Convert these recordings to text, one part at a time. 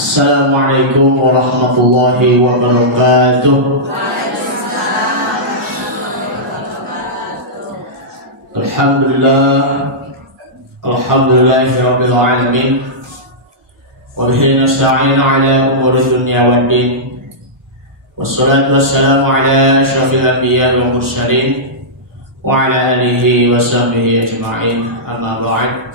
Assalamualaikum warahmatullahi wabarakatuh. Alhamdulillahirabbil alamin. Wa bihi nasta'in ala umuri dunya waddin. Wassalatu wassalamu ala asyrafil anbiya'i wal mursalin wa ala alihi wa sahbihi ajma'in. Amma ba'd.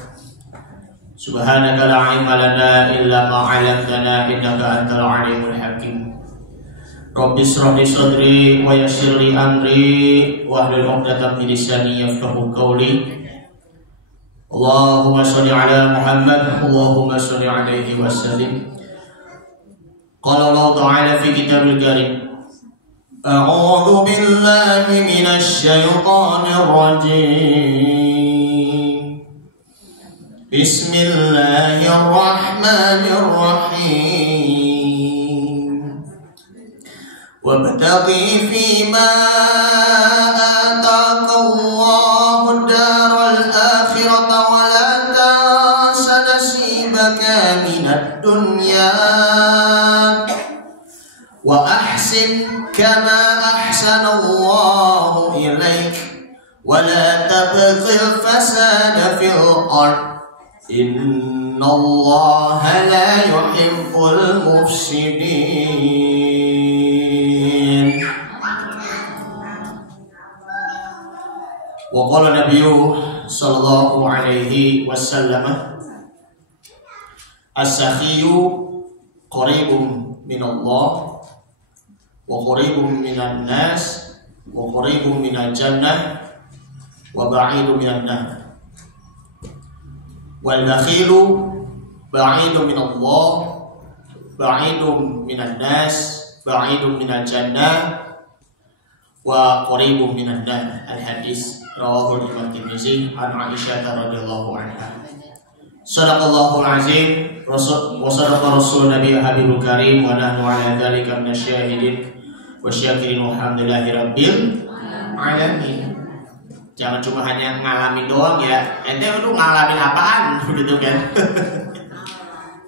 Subhanaka la ilma lana illa ma 'allamtana innaka antal alimul hakim. Rabbi shrah li sadri wa yassir li amri wahlul 'uqdatam min lisani yafqahu qawli. Allahumma shalli ala Muhammad, Allahumma shalli alaihi wasallim. Qala Allah ta'ala fi kitabil karim. A'udzu billahi minasy syaithanir rajim. Bismillahirrahmanirrahim. Wabtaghi fima ataka Allahu ad-daral akhirata wa la tansa nasibaka minad dunya wa ahsin kama ahsana Allahu ilaik wa la tabghil fasada fil ardh innallaha la yuhibbul mufsidin. Wa qala nabiyyu sallallahu alaihi wasallam as-sakhiyyu qaribun minallah wa qaribun minan nas wa qaribun minal jannah wa ba'idun minan nar. Wal bakhilu ba'idun minallah ba'idun minan nas ba'idun minal jannah wa qaribun minan nar. Al hadis rawahu Imam Tirmizi an Aisyah radhiyallahu anha. Shadaqallahu azim wa sadaqa rasul nabi habibul karim wa nahnu ala dzalika minasyahidin wa syakirin walhamdulillahi rabbil alamin. Jangan cuma hanya ngalamin doang ya. Ente itu ngalamin apaan begitu kan?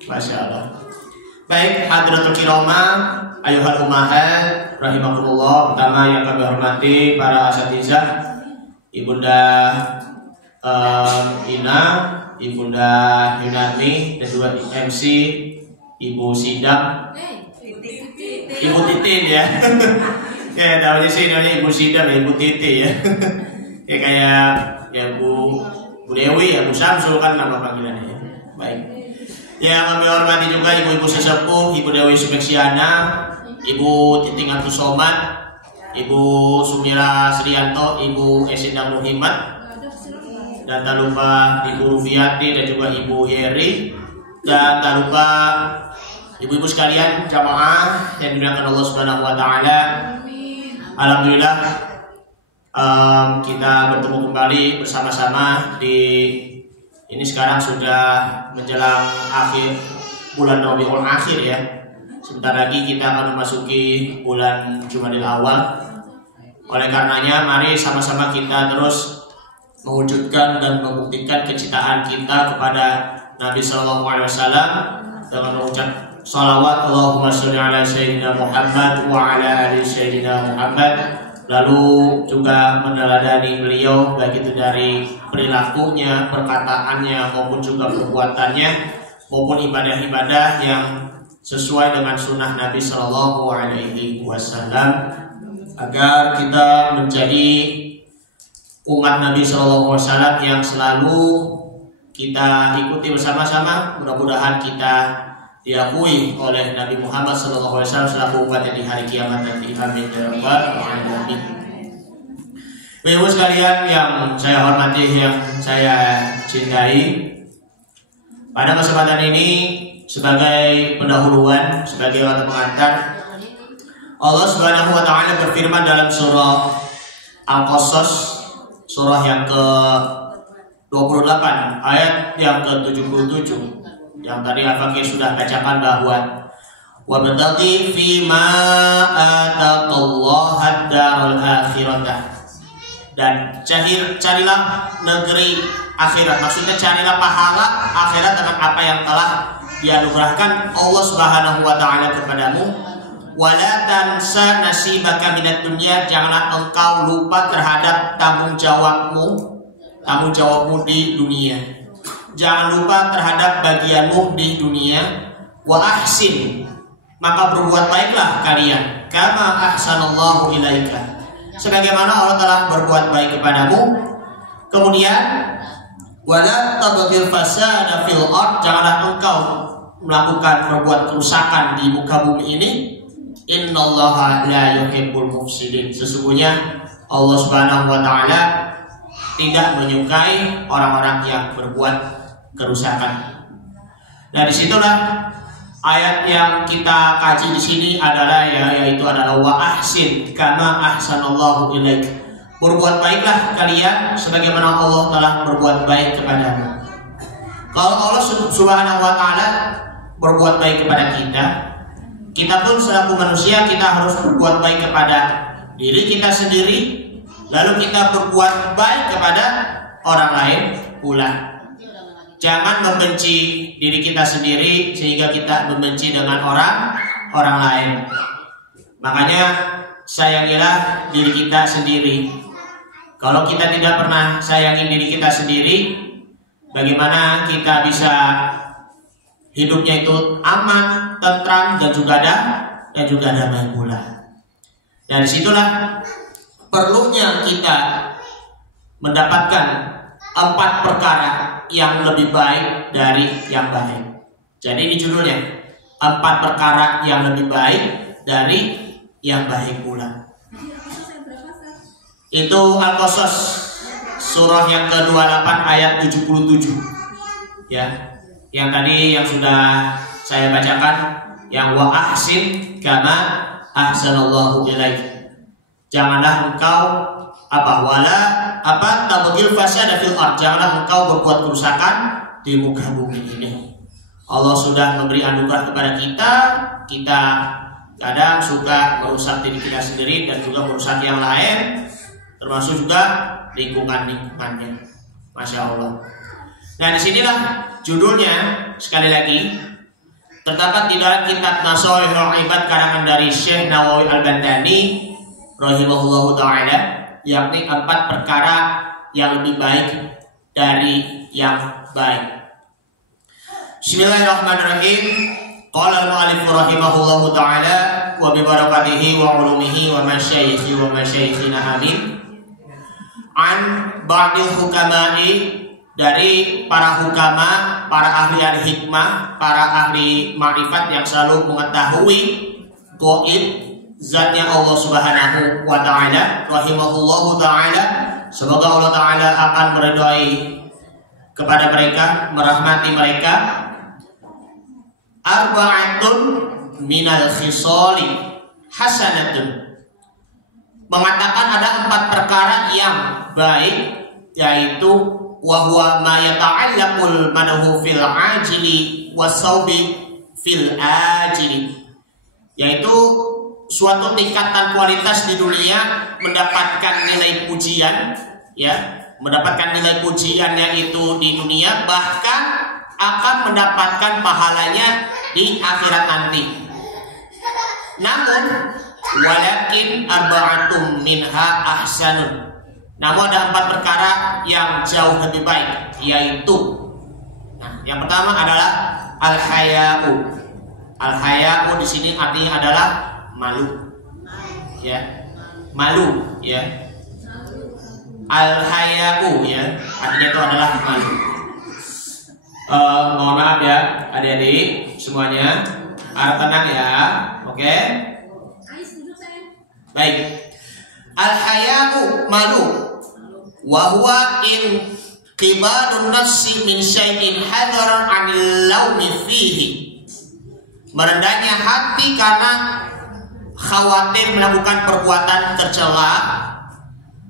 Masya Allah. Baik, hadratul kiramah, ayuhal ummahat rahimakumullah. Pertama yang kami hormati para asatizah, Ibunda Ina, Ibunda Yunani, dan juga MC Ibu Sidam, Ibu Titin ya. Ya tahu sih namanya Ibu Sidam, Ibu Titi ya. Ya kayak ya Bu Dewi, ya Bu Samsul kan nama panggilannya ya. Baik. Yang kami hormati juga ibu-ibu sesepuh, Ibu Dewi Sumeksiana, Ibu Titing Abdul Somad, Ibu Sumira Srianto, Ibu Esinda Muhammad, dan tak lupa Ibu Rufiati dan juga Ibu Yeri, dan tak lupa ibu-ibu sekalian jamaah yang dimuliakan Allah Subhanahu wa taala. Alhamdulillah kita bertemu kembali bersama-sama di ini sekarang sudah menjelang akhir bulan Rabiul Akhir ya. Sebentar lagi kita akan memasuki bulan Jumadil Awal. Oleh karenanya mari sama-sama kita terus mewujudkan dan membuktikan kecintaan kita kepada Nabi Sallallahu Alaihi Wasallam dengan mengucap salawat Allahumma sholli ala sayyidina Muhammad wa ala ali sayyidina Muhammad. Lalu juga meneladani beliau baik itu dari perilakunya, perkataannya maupun juga perbuatannya maupun ibadah-ibadah yang sesuai dengan sunnah Nabi Shallallahu Alaihi Wasallam agar kita menjadi umat Nabi Shallallahu Alaihi Wasallam yang selalu kita ikuti bersama-sama. Mudah-mudahan kita diakui oleh Nabi Muhammad SAW selaku umatnya di hari kiamat nanti. Amin ya rabbal alamin. Ibu sekalian yang saya hormati, yang saya cintai, pada kesempatan ini sebagai pendahuluan, sebagai waktu pengantar, Allah Subhanahu wa taala berfirman dalam surah Al-Qasas, surah yang ke-28 ayat yang ke-77. Yang tadi Al-Fakir sudah bacakan bahwa wabtaghi fima ataqallahu ad-daral akhirata, dan carilah negeri akhirat. Maksudnya carilah pahala akhirat dengan apa yang telah dianugerahkan Allah Subhanahu wa taala kepadamu, wala tansa nasibaka minad dunya, janganlah engkau lupa terhadap tanggung jawabmu di dunia. Jangan lupa terhadap bagianmu di dunia. Wa ahsin, maka berbuat baiklah kalian, kama ahsanallahu ilaika, sebagaimana Allah telah berbuat baik kepadamu. Kemudian wala tabghil fasada fil ard, janganlah engkau melakukan berbuat kerusakan di muka bumi ini. Innallaha la yuhibbul mufsidin, sesungguhnya Allah Subhanahu wa taala tidak menyukai orang-orang yang berbuat kerusakan. Nah, disitulah ayat yang kita kaji di sini adalah yaitu adalah wa ahsin kama ahsanallahu ilaik. Berbuat baiklah kalian sebagaimana Allah telah berbuat baik kepadamu. Kalau Allah Subhanahu wa taala berbuat baik kepada kita pun selaku manusia kita harus berbuat baik kepada diri kita sendiri, lalu kita berbuat baik kepada orang lain pula. Jangan membenci diri kita sendiri sehingga kita membenci dengan orang lain. Makanya sayangilah diri kita sendiri. Kalau kita tidak pernah sayangi diri kita sendiri, bagaimana kita bisa hidupnya itu aman, tentram, dan juga damai pula. Dan disitulah perlunya kita mendapatkan 4 perkara yang lebih baik dari yang baik. Jadi ini judulnya 4 perkara yang lebih baik dari yang baik pula. Itu Al-Qasas surah yang ke-28 ayat 77. Ya. Yang tadi yang sudah saya bacakan, yang wa ahsin kama ahsanallahu ilaik. Janganlah engkau tabghil fasada fil ard, janganlah engkau berbuat kerusakan di muka bumi ini. Allah sudah memberi anugerah kepada kita kadang suka merusak diri kita sendiri dan juga merusak yang lain, termasuk juga lingkungannya. Masya Allah. Nah, disinilah judulnya sekali lagi terdapat di dalam kitab Nasaihul Ibad karangan dari Syekh Nawawi Al-Bantani rahimahullahu taala, yakni 4 perkara yang lebih baik dari yang baik. Bismillahirrahmanirrahim. Qala al-mu'allif rahimahullahu taala wa bi barakatihi wa ulumihi wa masyayikhi wa masyayikhina amin. An ba'dil hukama'i, dari para hukama, para ahli hikmah, para ahli ma'rifat yang selalu mengetahui gaib zatnya Allah Subhanahu wa taala, rahimahullahu taala, semoga Allah taala akan meridai kepada mereka, merahmati mereka. Arba'atun minal khisali hasanatun, mengatakan ada 4 perkara yang baik, yaitu wa huwa ma yata'allaqul madahu fil ajili wasaubi fil ajili, yaitu suatu tingkatan kualitas di dunia mendapatkan nilai pujian, ya, mendapatkan nilai pujiannya itu di dunia, bahkan akan mendapatkan pahalanya di akhirat nanti. Namun walakin arba'atum minha ahsanun, namun ada 4 perkara yang jauh lebih baik, yaitu yang pertama adalah al-haya'u. Al-haya'u di sini artinya adalah malu, ya, malu, ya. Al-haya'u, ya, artinya itu adalah malu. Mohon maaf ya adik-adik semuanya, harap tenang ya, oke? Baik. Al-haya'u malu, wa huwa in qibadun nafsi min syai'in hadaran 'anil laumi fihi, merendahnya hati karena khawatir melakukan perbuatan tercela.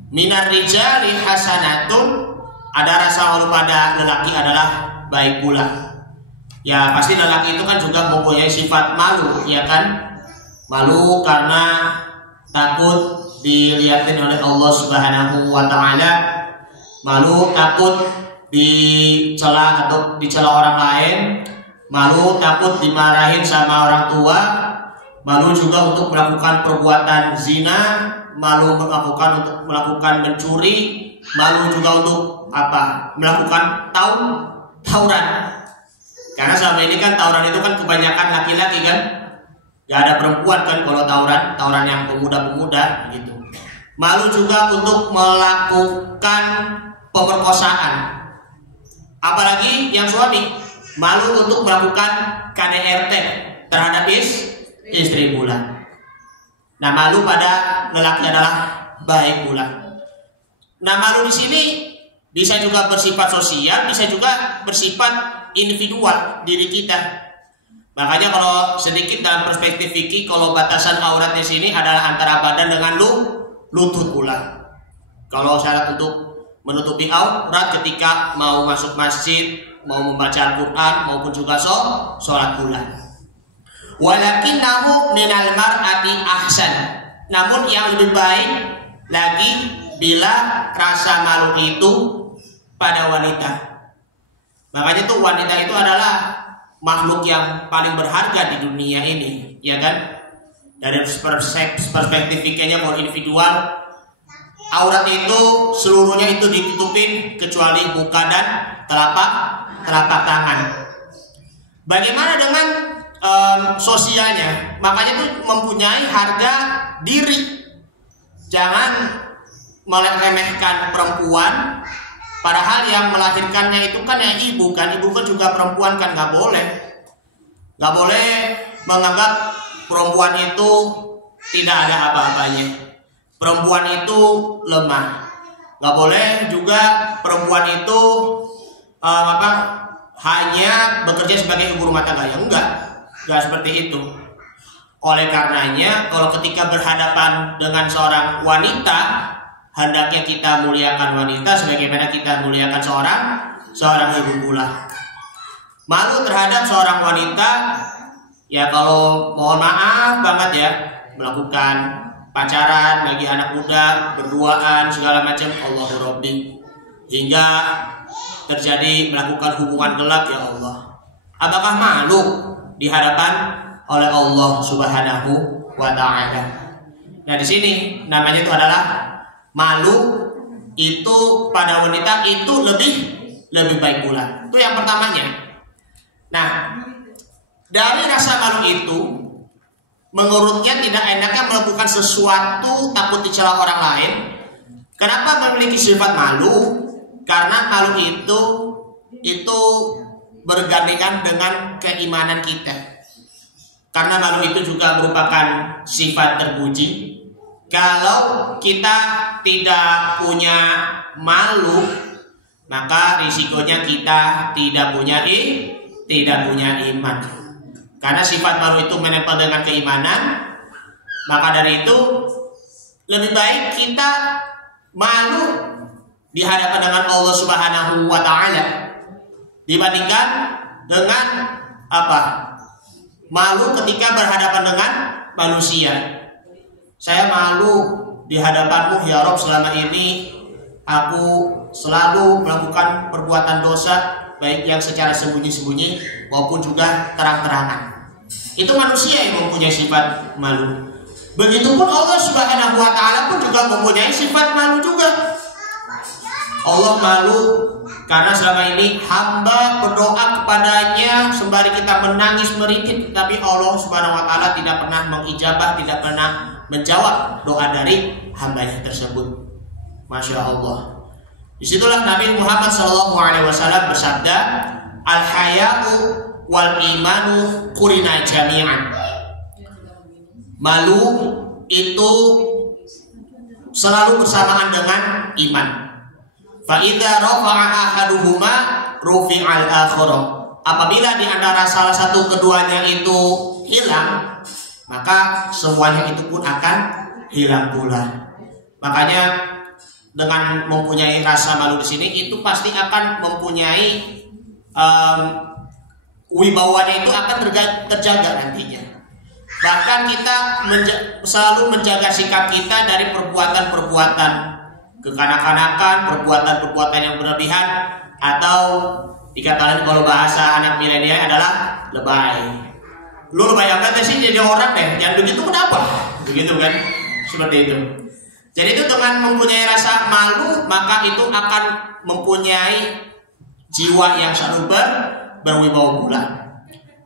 Minar rijali hasanatun, ada rasa malu pada lelaki adalah baik pula. Ya pasti lelaki itu kan juga mempunyai sifat malu, ya kan? Malu karena takut dilihatin oleh Allah Subhanahu wa taala, malu takut dicela atau dicela orang lain, malu takut dimarahin sama orang tua, malu juga untuk melakukan perbuatan zina, malu untuk melakukan mencuri, malu juga untuk melakukan tawuran. Karena selama ini kan tawuran itu kan kebanyakan laki-laki kan, gak ada perempuan kan kalau tawuran yang pemuda-pemuda gitu. Malu juga untuk melakukan pemerkosaan, apalagi yang suami, malu untuk melakukan KDRT terhadap istri pula. Nah, malu pada lelaki adalah baik pula. Nah, malu di sini bisa juga bersifat sosial, bisa juga bersifat individual diri kita. Makanya kalau sedikit dalam perspektif fikih, kalau batasan aurat di sini adalah antara badan dengan lutut pula. Kalau syarat untuk menutupi aurat ketika mau masuk masjid, mau membaca Al-Quran, maupun juga sholat pula. Walakinnahu minal mar'ati ahsan. Namun yang lebih baik lagi bila rasa malu itu pada wanita. Makanya tuh wanita itu adalah makhluk yang paling berharga di dunia ini, ya kan? Dari perspektif fikihnya mau individual, aurat itu seluruhnya itu ditutupin kecuali muka dan telapak tangan. Bagaimana dengan sosialnya? Makanya tuh mempunyai harga diri. Jangan meremehkan perempuan, padahal yang melahirkannya itu kan yang ibu kan juga perempuan kan, nggak boleh menganggap perempuan itu tidak ada apa-apanya, perempuan itu lemah. Nggak boleh juga perempuan itu hanya bekerja sebagai ibu rumah tangga. Ya enggak seperti itu. Oleh karenanya kalau ketika berhadapan dengan seorang wanita, hendaknya kita muliakan wanita sebagaimana kita muliakan seorang ibu pula. Malu terhadap seorang wanita, ya kalau mohon maaf banget ya, melakukan pacaran bagi anak muda, berduaan segala macam, Allahu Rabbi, hingga terjadi melakukan hubungan gelap, ya Allah. Apakah malu di hadapan oleh Allah Subhanahu wa taala? Nah, di sini namanya itu adalah malu itu pada wanita itu lebih baik pula. Itu yang pertamanya. Nah, dari rasa malu itu, menurutnya tidak enaknya melakukan sesuatu takut dicela orang lain. Kenapa memiliki sifat malu? Karena malu itu bergandengan dengan keimanan kita. Karena malu itu juga merupakan sifat terpuji. Kalau kita tidak punya malu, maka risikonya kita tidak punya iman. Karena sifat malu itu menempel dengan keimanan, maka dari itu lebih baik kita malu di hadapan dengan Allah Subhanahu wa taala dibandingkan dengan malu ketika berhadapan dengan manusia. Saya malu di hadapanmu ya Rob, selama ini aku selalu melakukan perbuatan dosa, baik yang secara sembunyi-sembunyi maupun juga terang-terangan. Itu manusia yang mempunyai sifat malu. Begitupun Allah Subhanahu wa taala pun juga mempunyai sifat malu juga. Allah malu karena selama ini hamba berdoa kepadanya sembari kita menangis merintih, tapi Allah Subhanahu wa taala tidak pernah mengijabah, tidak pernah menjawab doa dari hambanya tersebut. Masya Allah. Disitulah Nabi Muhammad SAW bersabda, al-haya'u wal imanu qurina jami'an. Malu itu selalu bersamaan dengan iman. Fa idza rafa'a ahaduhuma rufi'al akhar. Apabila di antara salah satu keduanya itu hilang, maka semuanya itu pun akan hilang pula. Makanya dengan mempunyai rasa malu di sini itu pasti akan mempunyai wibawanya itu akan terjaga nantinya. Bahkan kita selalu menjaga sikap kita dari perbuatan-perbuatan kekanak-kanakan, perbuatan-perbuatan yang berlebihan, atau Dikatakan kalau bahasa anak milenial adalah lebay. Lu lebay apa sih jadi orang deh? Yang begitu kenapa? Begitu kan? Seperti itu. Jadi itu dengan mempunyai rasa malu, maka itu akan mempunyai jiwa yang selalu berwibawa pula.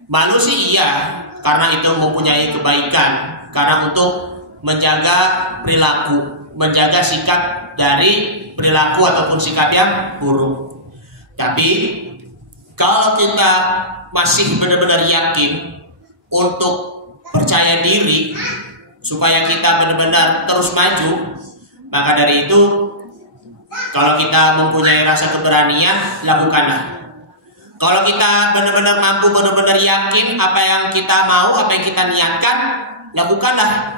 Malu sih iya, karena itu mempunyai kebaikan, karena untuk menjaga perilaku, menjaga sikap dari perilaku ataupun sikap yang buruk. Tapi kalau kita masih benar-benar yakin untuk percaya diri supaya kita benar-benar terus maju, maka dari itu kalau kita mempunyai rasa keberanian, lakukanlah. Kalau kita benar-benar mampu, benar-benar yakin apa yang kita mau, apa yang kita niatkan, lakukanlah.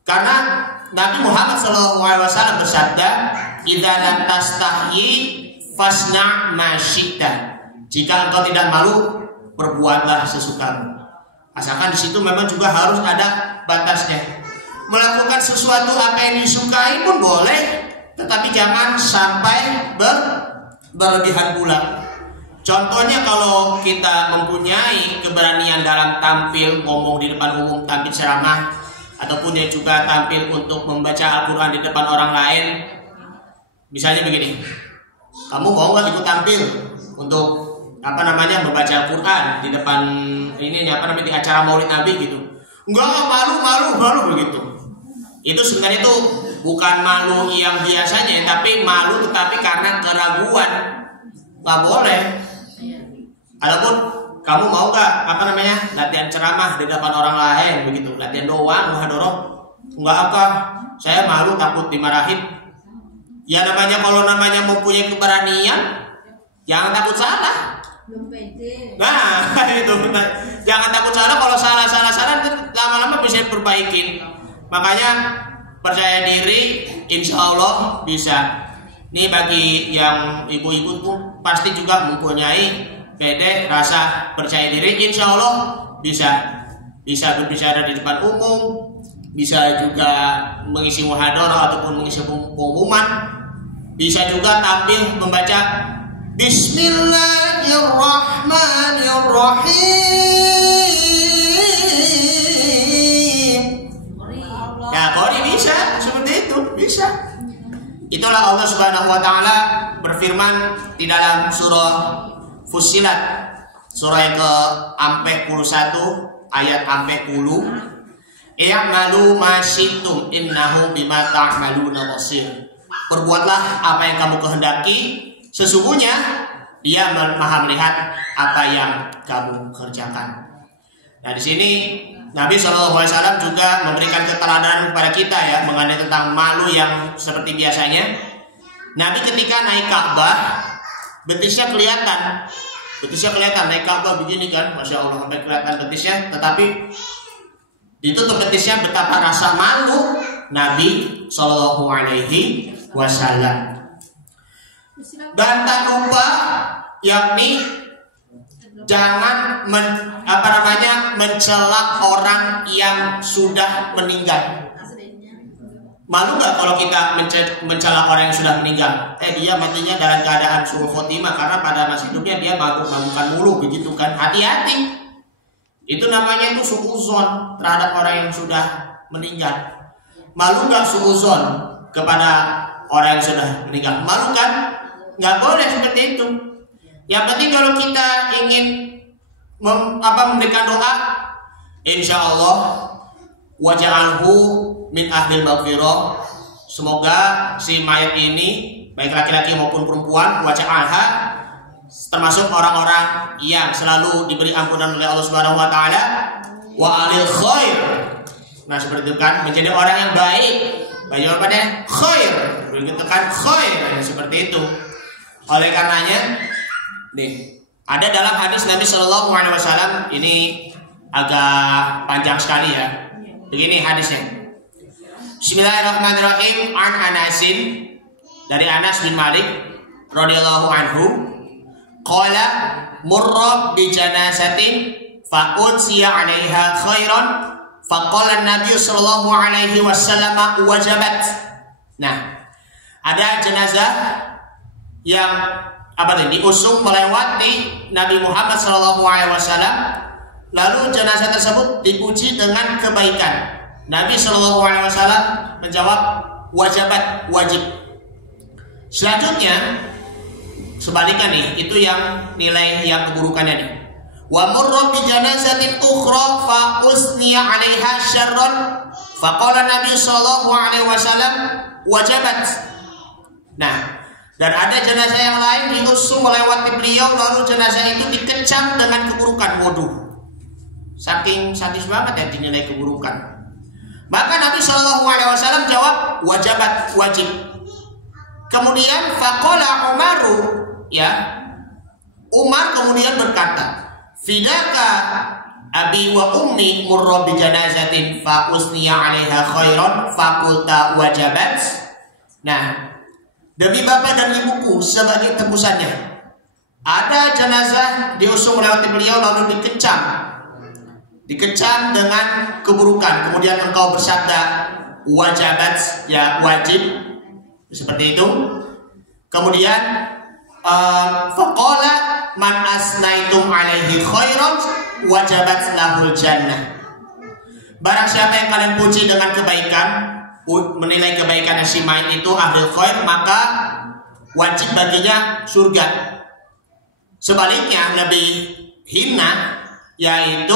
Karena Nabi Muhammad SAW bersabda, "Idza lam tastahyi fasna' ma syi'ta." Jika engkau tidak malu, perbuatlah sesukamu. Asalkan di situ memang juga harus ada batasnya. Melakukan sesuatu apa yang disukai pun boleh, tetapi jangan sampai berlebihan pula. Contohnya kalau kita mempunyai keberanian dalam tampil, ngomong di depan umum, tampil ceramah, ataupun dia juga tampil untuk membaca Al-Quran di depan orang lain. Misalnya begini, kamu mau nggak ikut tampil untuk membaca Al-Quran di depan di acara Maulid Nabi gitu? Enggak, malu begitu. Itu sebenarnya itu bukan malu yang biasanya, tapi malu tetapi karena keraguan. Nggak boleh. Adapun kamu mau nggak latihan ceramah di depan orang lain begitu, latihan doang, muhadharah? Enggak, saya malu, takut dimarahin. Ya kalau namanya mempunyai keberanian, jangan takut salah. Nah, itu jangan takut salah. Kalau salah lama-lama bisa diperbaikin. Makanya percaya diri, insya Allah bisa. Ini bagi yang ibu-ibu tuh pasti juga mempunyai pede, rasa percaya diri, insya Allah bisa berbicara di depan umum, bisa juga mengisi muhadharah ataupun mengisi pengumuman, bisa juga tampil membaca Bismillahirrahmanirrahim. Ya, kalau bisa seperti itu, bisa. Itulah Allah Subhanahu wa taala berfirman di dalam surah Fussilat, surah yang ke-41 ayat 40. I'malu ma syi'tum innahu bima ta'maluna basir. Perbuatlah apa yang kamu kehendaki, sesungguhnya Dia Maha melihat apa yang kamu kerjakan. Nah, di sini Nabi SAW juga memberikan keteladanan kepada kita ya mengenai tentang malu yang seperti biasanya. Nabi ketika naik Ka'bah, betisnya kelihatan naik Ka'bah begini kan, masya Allah sampai kelihatan betisnya, tetapi ditutup betisnya. Betapa rasa malu Nabi SAW. Dan tak lupa yakni jangan mencela orang yang sudah meninggal. Malu nggak kalau kita mencela orang yang sudah meninggal? Dia matinya dalam keadaan su'ul khotimah karena pada masa hidupnya dia mabuk-mabukan mulu begitu kan? Hati-hati. Itu namanya itu su'uzon terhadap orang yang sudah meninggal. Malu nggak su'uzon kepada orang yang sudah meninggal? Malu kan? Nggak boleh seperti itu. Yang penting kalau kita ingin memberikan doa, insya Allah waj'alhu min ahlil maghfirah. Semoga si mayat ini baik laki-laki maupun perempuan, waj'alha termasuk orang-orang yang selalu diberi ampunan oleh Allah Subhanahu wa taala, wa alil khair. Nah, seperti itu kan, menjadi orang yang baik. Jawabannya khair. Begitu kan, khair. Seperti itu. Oleh karenanya nih, ada dalam hadis Nabi Shallallahu Alaihi Wasallam, ini agak panjang sekali ya. Begini hadisnya. Bismillahirrahmanirrahim. An Anasin, dari Anas bin Malik radhiyallahu anhu, qala murra bi janazatin fa unsiya 'alaiha khairan fa qala an-nabiy sallallahu alaihi wasallam wajabat. Nah, ada jenazah yang diusung melewati Nabi Muhammad SAW. Lalu jenazah tersebut dipuji dengan kebaikan. Nabi SAW menjawab, wajabat, wajib. Selanjutnya sebaliknya nih, itu yang nilai yang keburukannya nih. Wa murra bi janazatin ukhra fa usniya 'alaiha syarran fa qala Nabi sallallahu alaihi wasallam wajabat. Nah, dan ada jenazah yang lain diusung melewati beliau, lalu jenazah itu dikecam dengan keburukan. Waduh, saking sadis banget ya dinilai keburukan. Maka Nabi sallallahu alaihi wasallam jawab, wajabat, wajib. Kemudian faqala Umaru, ya, Umar kemudian berkata, fidaka abi wa ummi murra bi janazatin fa usniya 'alaiha khairan fa qulta wajabat. Nah, demi bapak dan ibuku sebagai tebusannya, ada jenazah diusung melewati beliau lalu dikecam dengan keburukan. Kemudian engkau bersabda wajabat, ya wajib, seperti itu. Kemudian faqala man asnaitum alaihi khairan wajabat lahul jannah. Barang siapa yang kalian puji dengan kebaikan, menilai kebaikan si mayit itu ahli khair, maka wajib baginya surga. Sebaliknya lebih hina, yaitu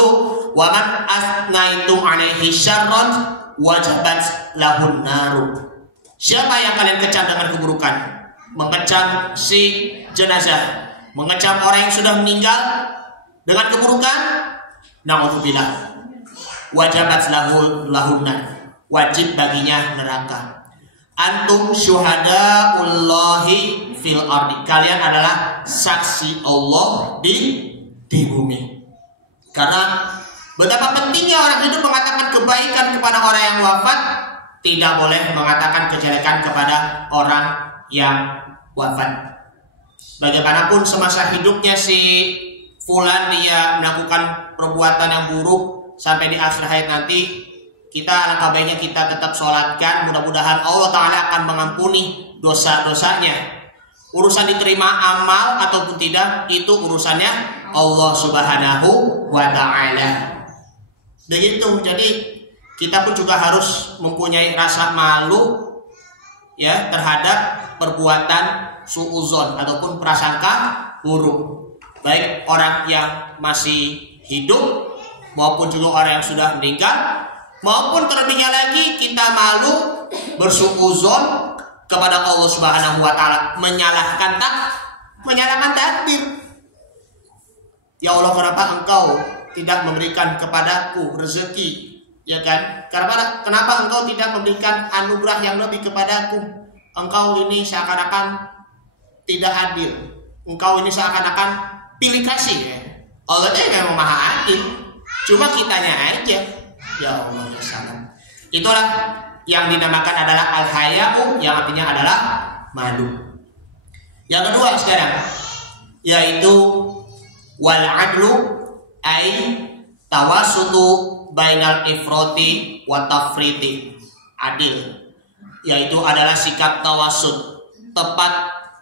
wa man asnaitum alaihi syarran wajabat lahun naru. Siapa yang kalian kecam dengan keburukan, mengecam si jenazah, mengecam orang yang sudah meninggal dengan keburukan, na'udzubillah, wajabat lahun nar, wajib baginya neraka. Antum syuhadaullahi fil ardi, kalian adalah saksi Allah di bumi. Karena betapa pentingnya orang hidup mengatakan kebaikan kepada orang yang wafat, tidak boleh mengatakan kejelekan kepada orang yang wafat. Bagaimanapun semasa hidupnya si fulan dia melakukan perbuatan yang buruk, sampai di akhir hayat nanti, kita alangkah baiknya kita tetap sholatkan. Mudah-mudahan Allah Ta'ala akan mengampuni dosa-dosanya. Urusan diterima amal ataupun tidak, itu urusannya Allah Subhanahu wa Ta'ala. Begitu. Jadi kita pun juga harus mempunyai rasa malu, ya, terhadap perbuatan suuzon ataupun prasangka buruk, baik orang yang masih hidup maupun juga orang yang sudah meninggal. Maupun terlebihnya lagi kita malu bersuuzon kepada Allah Subhanahu wa Ta'ala, menyalahkan takdir. Ya Allah, kenapa engkau tidak memberikan kepadaku rezeki, ya kan? Kenapa engkau tidak memberikan anugerah yang lebih kepadaku? Engkau ini seakan-akan tidak adil. Engkau ini seakan-akan pilih kasih, ya. Allah itu memang maha adil, cuma kitanya aja. Ya Allah, ya salam. Itulah yang dinamakan adalah al-haya'u, yang artinya adalah malu. Yang kedua sekarang, yaitu wal adlu ay tawasutu bainal ifroti wa tafriti. Adil, yaitu adalah sikap tawasud, tepat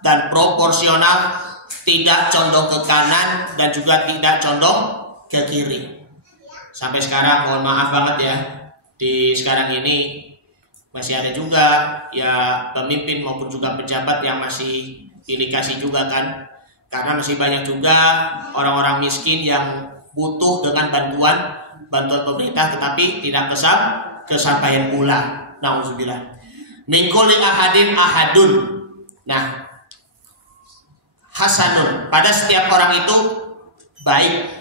dan proporsional, tidak condong ke kanan dan juga tidak condong ke kiri. Sampai sekarang mohon maaf banget ya, di sekarang ini masih ada juga ya pemimpin maupun juga pejabat yang masih pilih kasih juga kan. Karena masih banyak juga orang-orang miskin yang butuh dengan bantuan pemerintah tetapi tidak kesampaian pula. Nauzubillah. Min kulli ahadin ahadun. Nah, hasanun, pada setiap orang itu baik.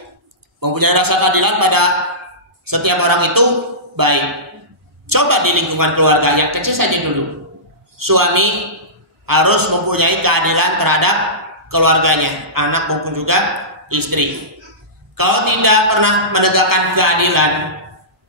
Mempunyai rasa keadilan pada setiap orang itu baik. Coba di lingkungan keluarga yang kecil saja dulu. Suami harus mempunyai keadilan terhadap keluarganya, anak maupun juga istri. Kalau tidak pernah menegakkan keadilan,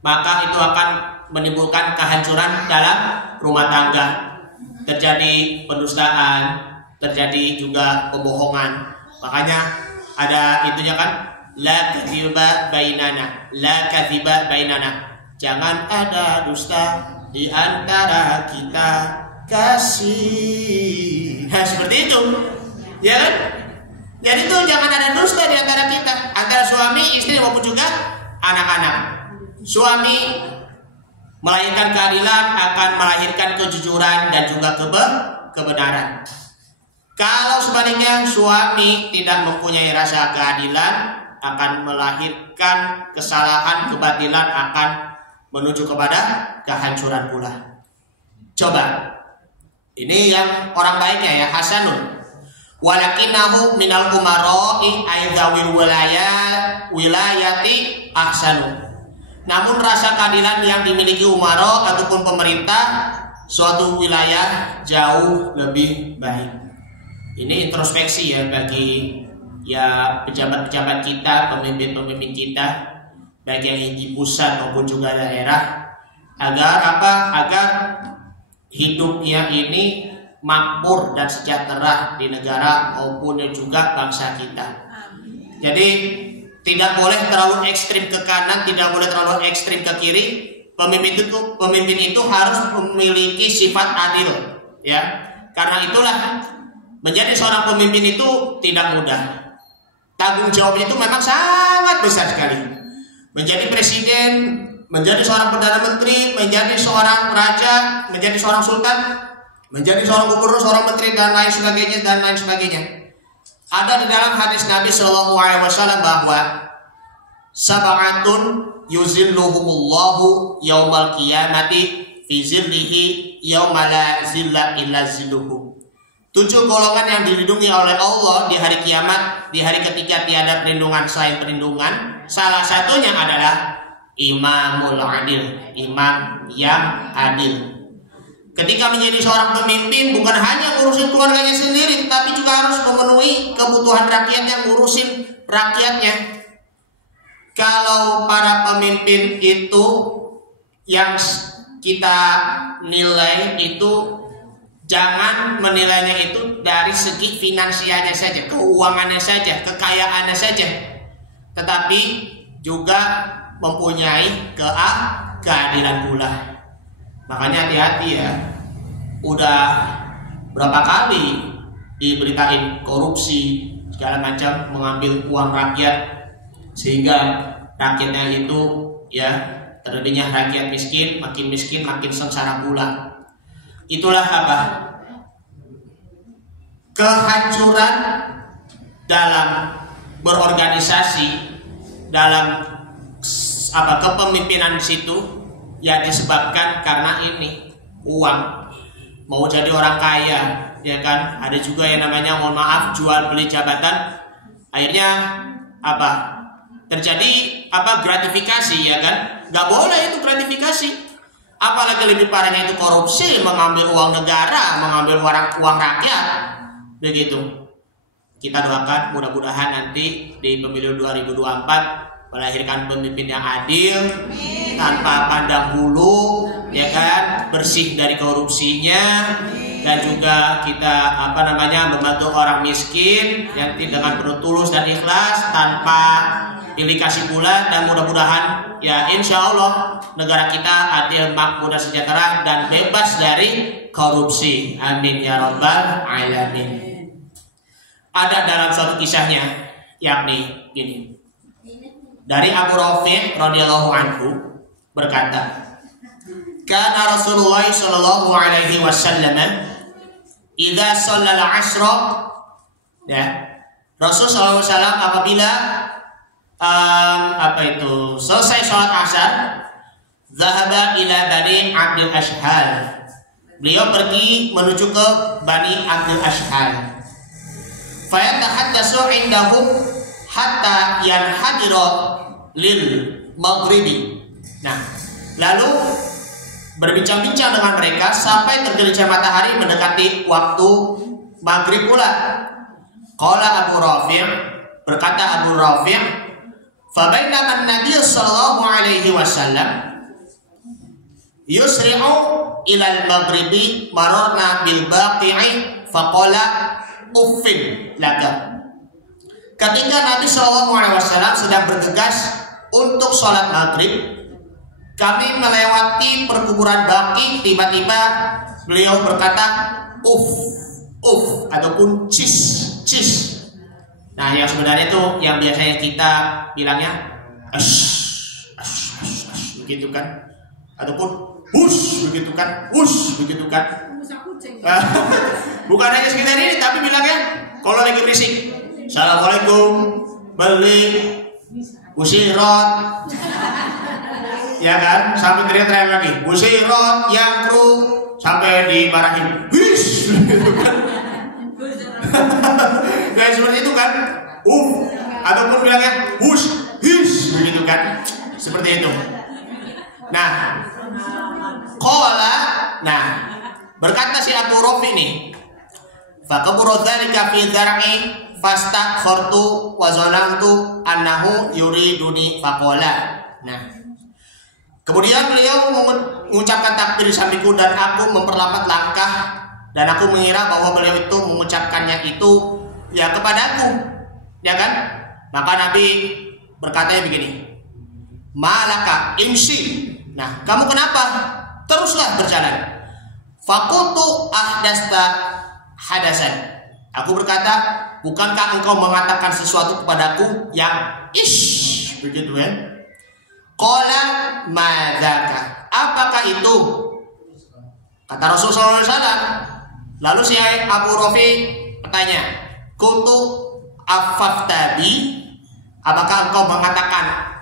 maka itu akan menimbulkan kehancuran dalam rumah tangga. Terjadi pendustaan, terjadi juga kebohongan. Makanya ada itunya kan, la kadhiba bainana, la kadhiba bainana. Jangan ada dusta di antara kita, kasih. Nah, seperti itu. Ya kan? Jadi tuh jangan ada dusta di antara kita, antara suami, istri maupun juga anak-anak. Suami melahirkan keadilan akan melahirkan kejujuran dan juga kebenaran. Kalau sebaliknya suami tidak mempunyai rasa keadilan, akan melahirkan kesalahan, kebatilan, akan menuju kepada kehancuran pula. Coba, ini yang orang baiknya ya, Hasanun. Walakinahu minal umara'i aidzawil wilayati ahsanu. Namun rasa keadilan yang dimiliki umara ataupun pemerintah suatu wilayah jauh lebih baik. Ini introspeksi ya bagi ya pejabat-pejabat kita, pemimpin-pemimpin kita, baik yang di pusat maupun juga daerah, agar apa? Agar hidupnya ini makmur dan sejahtera di negara maupun juga bangsa kita. Jadi tidak boleh terlalu ekstrim ke kanan, tidak boleh terlalu ekstrim ke kiri. Pemimpin itu harus memiliki sifat adil, ya. Karena itulah menjadi seorang pemimpin itu tidak mudah. Tanggung jawabnya itu memang sangat besar sekali. Menjadi presiden, menjadi seorang perdana menteri, menjadi seorang raja, menjadi seorang sultan, menjadi seorang gubernur, seorang menteri dan lain sebagainya. Ada di dalam hadis Nabi Shallallahu Alaihi Wasallam bahwa sab'atun yuzilluhumullahu yaumal qiyamati fi zillihi yauma la zilla illa zilluhu. 7 golongan yang dilindungi oleh Allah di hari kiamat, di hari ketika tiada perlindungan selain perlindungan. Salah satunya adalah imamul adil, imam yang adil. Ketika menjadi seorang pemimpin bukan hanya ngurusin keluarganya sendiri, tapi juga harus memenuhi kebutuhan rakyatnya, ngurusin rakyatnya. Kalau para pemimpin itu yang kita nilai itu, jangan menilainya itu dari segi finansialnya saja, keuangannya saja, kekayaannya saja, tetapi juga mempunyai keadilan pula. Makanya hati-hati ya. Udah berapa kali diberitain korupsi segala macam, mengambil uang rakyat sehingga rakyatnya itu ya, terlebihnya rakyat miskin makin sengsara pula. Itulah apa? Kehancuran dalam berorganisasi, dalam apa kepemimpinan di situ ya disebabkan karena ini uang. Mau jadi orang kaya ya kan, ada juga yang namanya mohon maaf jual beli jabatan, akhirnya apa terjadi apa gratifikasi ya kan. Nggak boleh itu gratifikasi, apalagi lebih parahnya itu korupsi, mengambil uang negara, mengambil uang rakyat begitu. Kita doakan mudah-mudahan nanti di pemilu 2024 melahirkan pemimpin yang adil, tanpa pandang bulu, ya kan, bersih dari korupsinya, dan juga kita membantu orang miskin yang dengan penuh tulus dan ikhlas tanpa pilih kasih pula. Dan mudah-mudahan ya insya Allah negara kita adil, makmur dan sejahtera dan bebas dari korupsi. Amin ya rabbal alamin. Ada dalam suatu kisahnya, yakni gini. Dari Abu Rafi' radhiyallahu anhu berkata, "Kana Rasulullah sallallahu alaihi wasallam idza shallal 'ashra." Ya. Rasul sallallahu alaihi wasallam apabila selesai salat Asar, zahaba ila Bani Abdul Ashhal. Beliau pergi menuju ke Bani Abdul Ashhal. Fa yatahaddatsu indahum hatta yanhadira lil maghribi. Nah, lalu berbincang-bincang dengan mereka sampai tergelincir matahari mendekati waktu maghrib pula. Qala Abu Rafi', berkata Abu Rafi', fa bainama an-nabiy sallallahu alaihi wasallam yusri'u ila al-maghribi mararna bil baqi'i faqala uffin laka. Ketika Nabi SAW sedang bergegas untuk sholat maghrib, kami melewati perkuburan Baqi. Tiba-tiba beliau berkata uff ataupun cis cis. Nah, yang sebenarnya itu yang biasanya kita bilangnya begitu kan, ataupun begitu kan, begitu kan. Bukan hanya sekitar ini, tapi bilangnya kalau lagi berisik, assalamualaikum, beli, usirat, ya kan, sampai teriak-teriak lagi, usirat, yang kru, sampai dimarahin, gitu kan. Kayak seperti itu kan, ataupun bilangnya begitu kan, seperti itu. Nah, qala, nah, berkata si Abu Rafi nih, faqaburu dzalika fi dzar'i fastakhartu wa zanantu annahu yuriduni faqala. Nah, kemudian beliau mengucapkan takbir sampingku dan aku memperlambat langkah dan aku mengira bahwa beliau itu mengucapkannya itu ya kepadaku, ya kan? Maka Nabi berkata begini, malaka imsi. Nah, kamu kenapa? Teruslah berjalan. Fakultu ahdasta hadasan. Aku berkata, bukankah engkau mengatakan sesuatu kepadaku yang begitu kan? Qala madzaka. Apakah itu? Kata Rasulullah SAW. Lalu si Abu Rafi bertanya, kuntu afaftabi. Apakah engkau mengatakan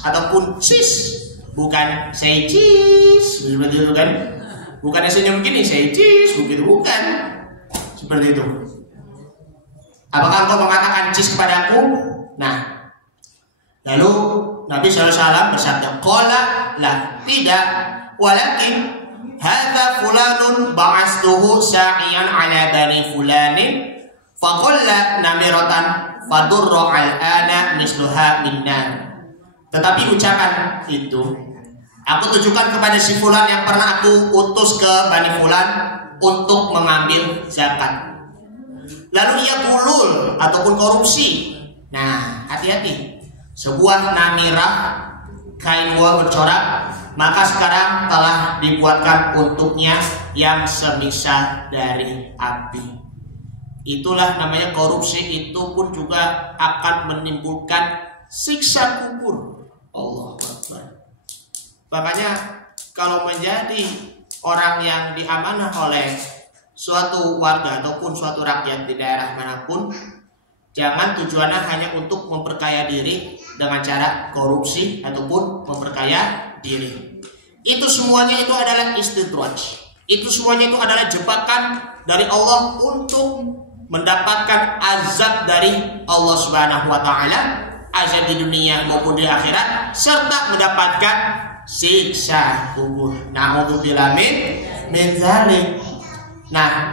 ataupun cis? Bukan say cheese, seperti itu kan? Bukan senyum begini, say cheese, begitu bukan? Seperti itu. Apakah engkau mengatakan cheese kepadaku? Nah, lalu Nabi SAW bersabda, qala la, tidak, walakin hadza fulanun ba'astuhu sa'iyan ala bani fulanin faqalla namiratan fadurra al-ana misluha minna. Tetapi ucapan itu aku tujukan kepada si fulan yang pernah aku utus ke Bani Fulan untuk mengambil zakat. Lalu ia gulul ataupun korupsi. Nah, hati-hati. Sebuah namirah, kain gua bercorak, maka sekarang telah dibuatkan untuknya yang semisal dari api. Itulah namanya korupsi. Itu pun juga akan menimbulkan siksa kubur. Allah Akbar. Makanya kalau menjadi orang yang diamanah oleh suatu warga ataupun suatu rakyat di daerah manapun, jangan tujuannya hanya untuk memperkaya diri dengan cara korupsi ataupun memperkaya diri. Itu semuanya itu adalah istidraj. Itu semuanya itu adalah jebakan dari Allah untuk mendapatkan azab dari Allah Subhanahu wa taala, azab di dunia maupun di akhirat, serta mendapatkan siksa kubur. Na'udzubillah min dzalik. Nah,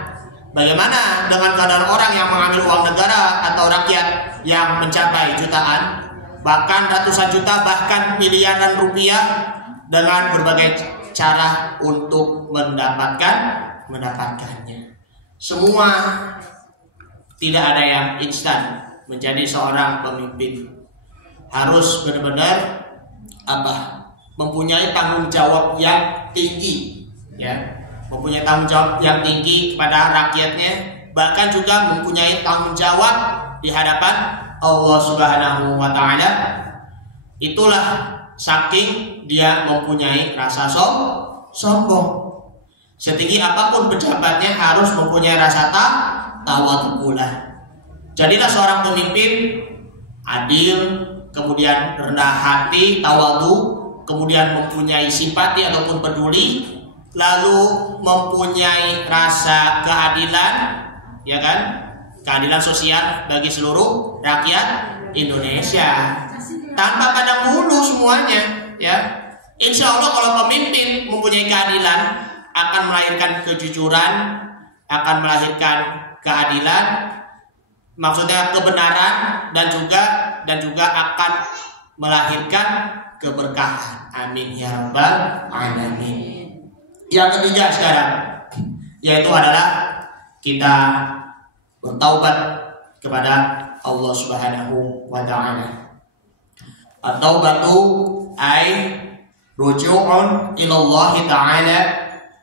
bagaimana dengan keadaan orang yang mengambil uang negara atau rakyat yang mencapai jutaan, bahkan ratusan juta, bahkan miliaran rupiah dengan berbagai cara untuk mendapatkannya. Semua tidak ada yang instan menjadi seorang pemimpin. Harus benar-benar mempunyai tanggung jawab yang tinggi, ya, mempunyai tanggung jawab yang tinggi kepada rakyatnya, bahkan juga mempunyai tanggung jawab di hadapan Allah Subhanahu wa taala. Itulah saking dia mempunyai rasa sombong. Setinggi apapun pejabatnya harus mempunyai rasa tawadhu pula. Jadilah seorang pemimpin adil, kemudian rendah hati, tawadhu, kemudian mempunyai simpati ataupun peduli, lalu mempunyai rasa keadilan, ya kan? Keadilan sosial bagi seluruh rakyat Indonesia. Tanpa pandang bulu semuanya, ya. Insya Allah kalau pemimpin mempunyai keadilan, akan melahirkan kejujuran, akan melahirkan keadilan, maksudnya kebenaran, dan juga akan melahirkan keberkahan. Amin ya rabbal alamin. Yang ketiga sekarang, yaitu adalah kita bertaubat kepada Allah Subhanahu wa taala. At-taubatu ay ruju'un ila Allah taala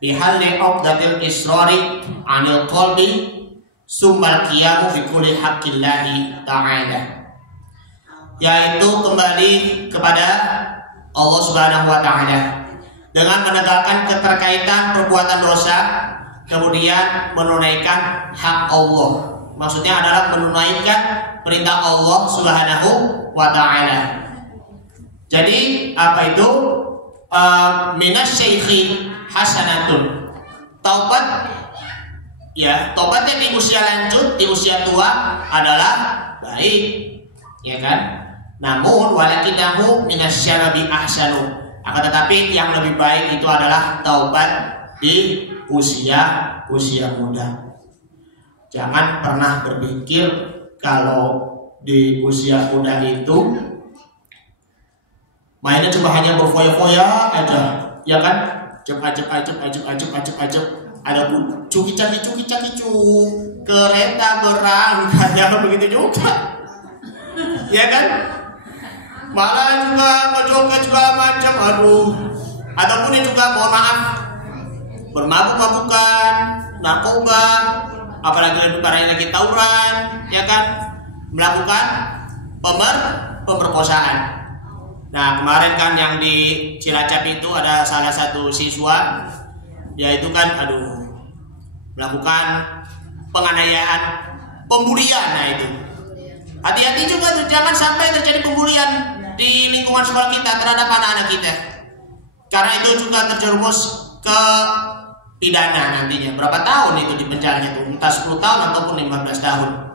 bihalli uqdatil israri 'anil qalbi summal qiyamu bi kulli haqqillahi ta'ala, yaitu kembali kepada Allah Subhanahu wa taala dengan menegakkan keterkaitan perbuatan dosa, kemudian menunaikan hak Allah. Maksudnya adalah menunaikan perintah Allah Subhanahu wa taala. Jadi apa itu? Minas syaikhi hasanatun. Taubat, ya, taubatnya di usia lanjut, di usia tua adalah baik, ya kan? Namun walakinahu minas syababi ahsanu. Akan tetapi yang lebih baik itu adalah taubat di usia muda. Jangan pernah berpikir kalau di usia muda itu mainnya cuma hanya berfoya-foya aja, ya kan? Ajep. Ada pun cuki-caki kereta berangkat, jangan begitu juga, ya kan? Malah juga ngejoget segala macam, aduh. Ataupun yang juga mohon maaf bermabuk-mabukan, narkoba, apalagi lebih parahnya lagi tawuran, ya kan? Melakukan pemerkosaan. Nah, kemarin kan yang di Cilacap itu ada salah satu siswa, yaitu kan melakukan penganiayaan, pembulian. Nah itu hati-hati juga tuh, jangan sampai terjadi pembulian di lingkungan sekolah kita terhadap anak-anak kita, karena itu juga terjerumus ke pidana nantinya. Berapa tahun itu di penjaranya tuh, entah 10 tahun ataupun 15 tahun.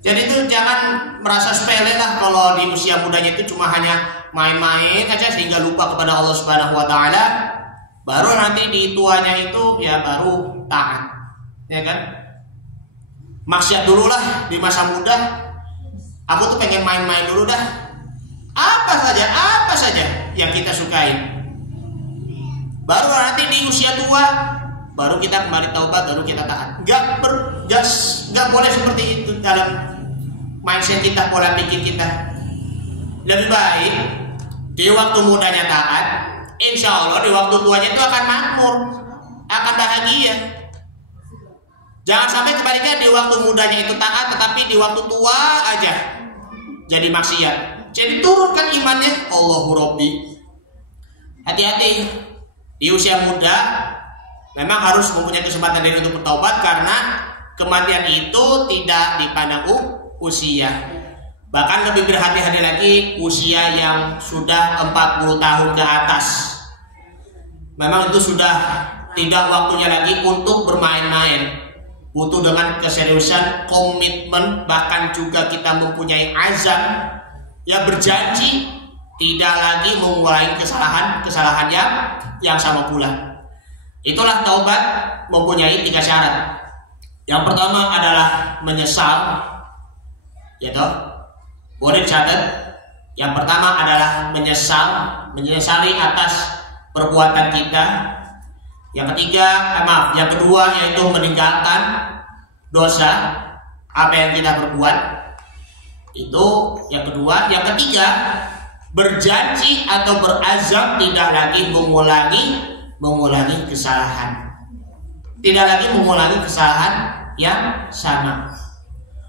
Jadi itu jangan merasa sepele lah kalau di usia mudanya itu cuma hanya main-main aja sehingga lupa kepada Allah Subhanahu wa taala. Baru nanti di tuanya itu ya baru taat, ya kan? Maksiat dulu lah di masa muda. Aku tuh pengen main-main dulu dah. Apa saja yang kita sukai. Baru nanti di usia tua baru kita kembali taubat, baru kita taat. Gak boleh seperti itu dalam mindset kita, pola pikir kita. Lebih baik di waktu mudanya taat, insya Allah di waktu tuanya itu akan makmur, akan bahagia. Jangan sampai kebaliknya di waktu mudanya itu taat, tetapi di waktu tua aja jadi maksiat. Jadi turunkan imannya. Allahu Rabbi. Hati-hati di usia muda, memang harus mempunyai kesempatan diri untuk bertaubat, karena kematian itu tidak dipandang usia. Bahkan lebih berhati-hati lagi usia yang sudah 40 tahun ke atas. Memang itu sudah tidak waktunya lagi untuk bermain-main. Butuh dengan keseriusan, komitmen, bahkan juga kita mempunyai azam, ya berjanji tidak lagi mengulangi kesalahan yang sama pula. Itulah taubat mempunyai 3 syarat. Yang pertama adalah menyesal, yaitu boleh dicatat. Yang pertama adalah menyesali atas perbuatan kita. Yang kedua yaitu meninggalkan dosa apa yang kita berbuat. Itu yang kedua. Yang ketiga, berjanji atau berazam tidak lagi mengulangi kesalahan. Tidak lagi mengulangi kesalahan yang sama.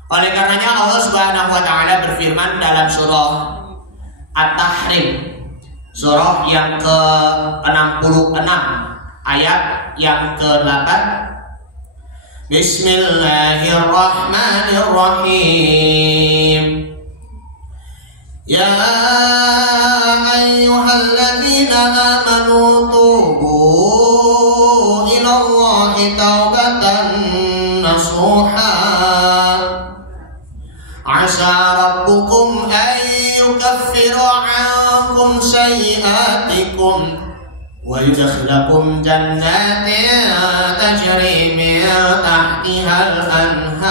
Oleh karenanya Allah Subhanahu wa taala berfirman dalam surah At-Tahrim, surah yang ke-66 ayat yang ke-8. Bismillahirrahmanirrahim. Ya ayyuhalladzina amanu tubu ilallahi taubatan nasuha. Asa rabbukum an yukaffira ankum sayyi'atikum wa yudkhilakum jannatin tajri min tahtihal anhar.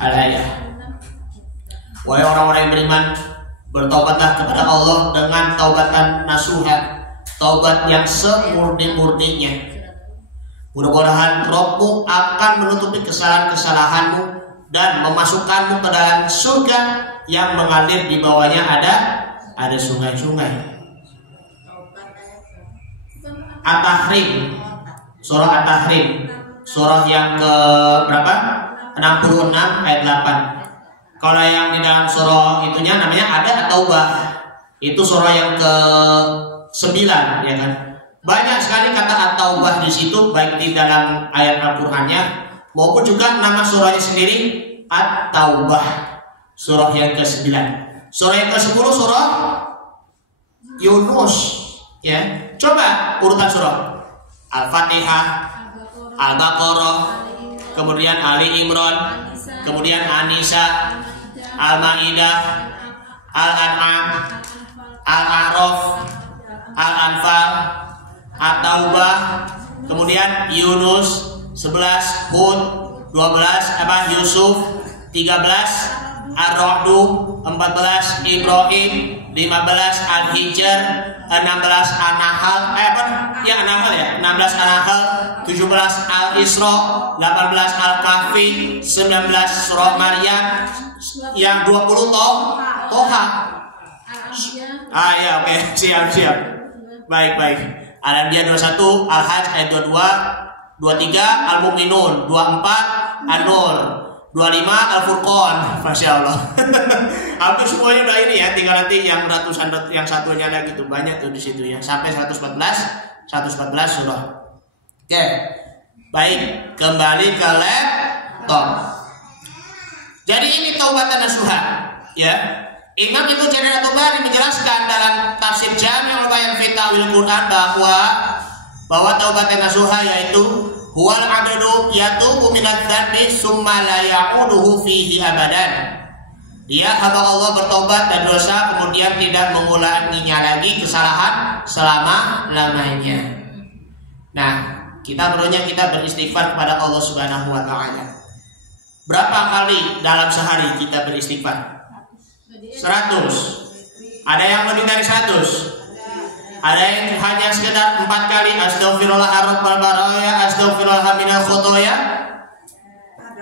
Al-ayah. Wahai orang-orang yang beriman, bertaubatlah kepada Allah dengan taubatan nasuha, taubat yang semurni-murninya. Mudah-mudahan Rabbmu akan menutupi kesalahan-kesalahanmu dan memasukkanmu ke dalam surga yang mengalir di bawahnya ada sungai-sungai. At-Tahrim, surah At-Tahrim surah yang ke berapa? 66 ayat 8. Kalau yang di dalam surah itunya namanya ada At-Taubah. Itu surah yang ke 9 ya kan. Banyak sekali kata At-Taubah di situ, baik di dalam ayat Al-Qur'annya maupun juga nama surahnya sendiri At-Taubah. Surah yang ke-9. Surah yang ke-10 surah Yunus ya. Coba urutan surah. Al-Fatihah, Al-Baqarah, kemudian Ali Imran, kemudian An-Nisa, Al-Maidah, Al-An'am, Al-A'raf, Al-Anfal, At-Taubah, kemudian Yunus 11, Hud 12, Yusuf 13, Ar-Ra'd 14, Ibrahim 15, Al-Hijr 16, An-Nahl An-Nahl ya, 16 An-Nahl, 17 Al-Isra, 18 Al-Kahfi, 19 surah Maryam, yang 20 Toha. Ya oke, siap. Baik. Al-Anbiya 21, Al-Hajj ayat 22, 23 Al-Mu'minun, 24 An-Nur, 25 Al-Furqan. Masya Allah. Hampir semuanya udah ini ya, tinggal nanti yang ratusan yang satunya lagi tuh banyak tuh di situ ya, sampai 114 surah. Oke. Baik, kembali ke laptop. Jadi ini taubatan nasuha ya. Imam Ibnu Jarir At-Tabari menjelaskan dalam tafsir Jami' Bayan fi Ta'wil Quran bahwa taubatan nasuha yaitu huwal abdu yatubu minadz dzambi summa la ya'uduhu fihi abadan. Dia hamba Allah bertobat dan dosa kemudian tidak mengulanginya lagi kesalahan selama-lamanya. Nah, kita beristighfar kepada Allah Subhanahu wa taala. Berapa kali dalam sehari kita beristighfar? 100. Ada yang lebih dari 100. Ada yang hanya sekedar 4 kali astaghfirullah rabbal baraya, astaghfirullah minal khotoya.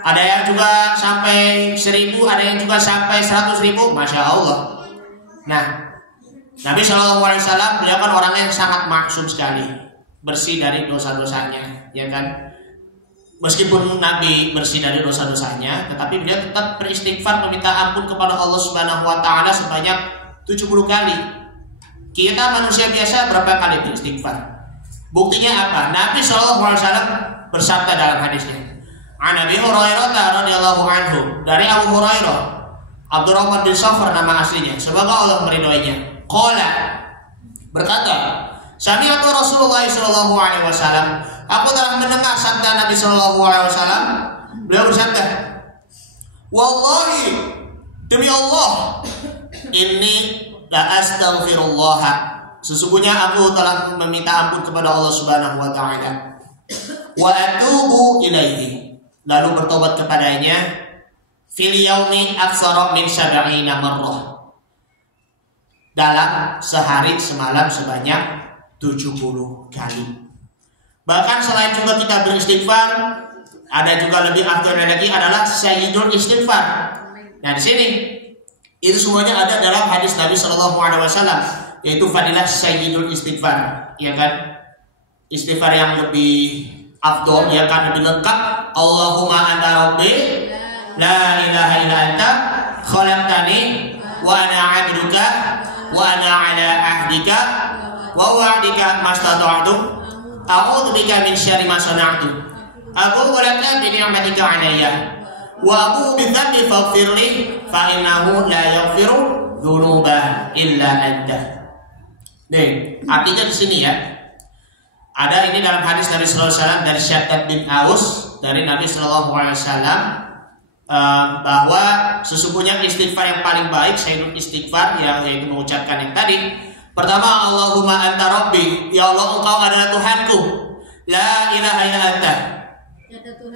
Ada yang juga sampai 1000, ada yang juga sampai 100.000. Masya Allah. Nah, Nabi SAW beliau kan orang yang sangat maksum sekali, bersih dari dosa-dosanya, ya kan? Meskipun Nabi bersih dari dosa-dosanya, tetapi beliau tetap beristighfar meminta ampun kepada Allah Subhanahu wa taala sebanyak 70 kali. Kita manusia biasa berapa kali beristighfar? Buktinya apa? Nabi SAW bersabda dalam hadisnya. An Abi Hurairah radhiyallahu anhu, dari Abu Hurairah, Abdurrahman bin Sakhar nama aslinya, semoga Allah meridhoinya. Qala, berkata, sami'tu Rasulullah sallallahu alaihi wasallam, aku telah mendengar sabda Nabi sallallahu alaihi wasallam. Beliau bersabda, wallahi, demi Allah, inni la astaghfirullah, sesungguhnya aku telah meminta ampun kepada Allah Subhanahu wa taala, wa atubu ilaihi, lalu bertobat kepadanya, fil yaumi aktsara min 70 marrah, dalam sehari semalam sebanyak 70 kali. Bahkan selain juga kita beristighfar, ada juga lebih afdal lagi adalah sayyidul istighfar. Nah, di sini itu semuanya ada dalam hadis Nabi Shallallahu Alaihi Wasallam, yaitu fadilah sayyidul istighfar, ya kan? Istighfar yang lebih afdal, ya kan, lebih lengkap. Allahumma anta rabbi la ilaha illa anta khalaqtani wa ana 'abduka wa ana 'ala ahdika wa wa'dika mastata'tu a'udzu bika min syarri ma sana'tu abu'u laka bi ni'matika 'alayya wa abu'u bi dhanbi faghfirli fa innahu la yaghfiru dzunuba illa anta. Nih, artinya di sini ya. Ada ini dalam hadis Nabi sallallahu alaihi wasallam dari Syaddad bin Aus dari Nabi sallallahu alaihi wasallam bahwa sesungguhnya istighfar yang paling baik, sayyidul istighfar, yaitu mengucapkan yang tadi. Pertama, Allahumma anta rabbi, ya Allah engkau adalah Tuhanku, la ilaha illa anta,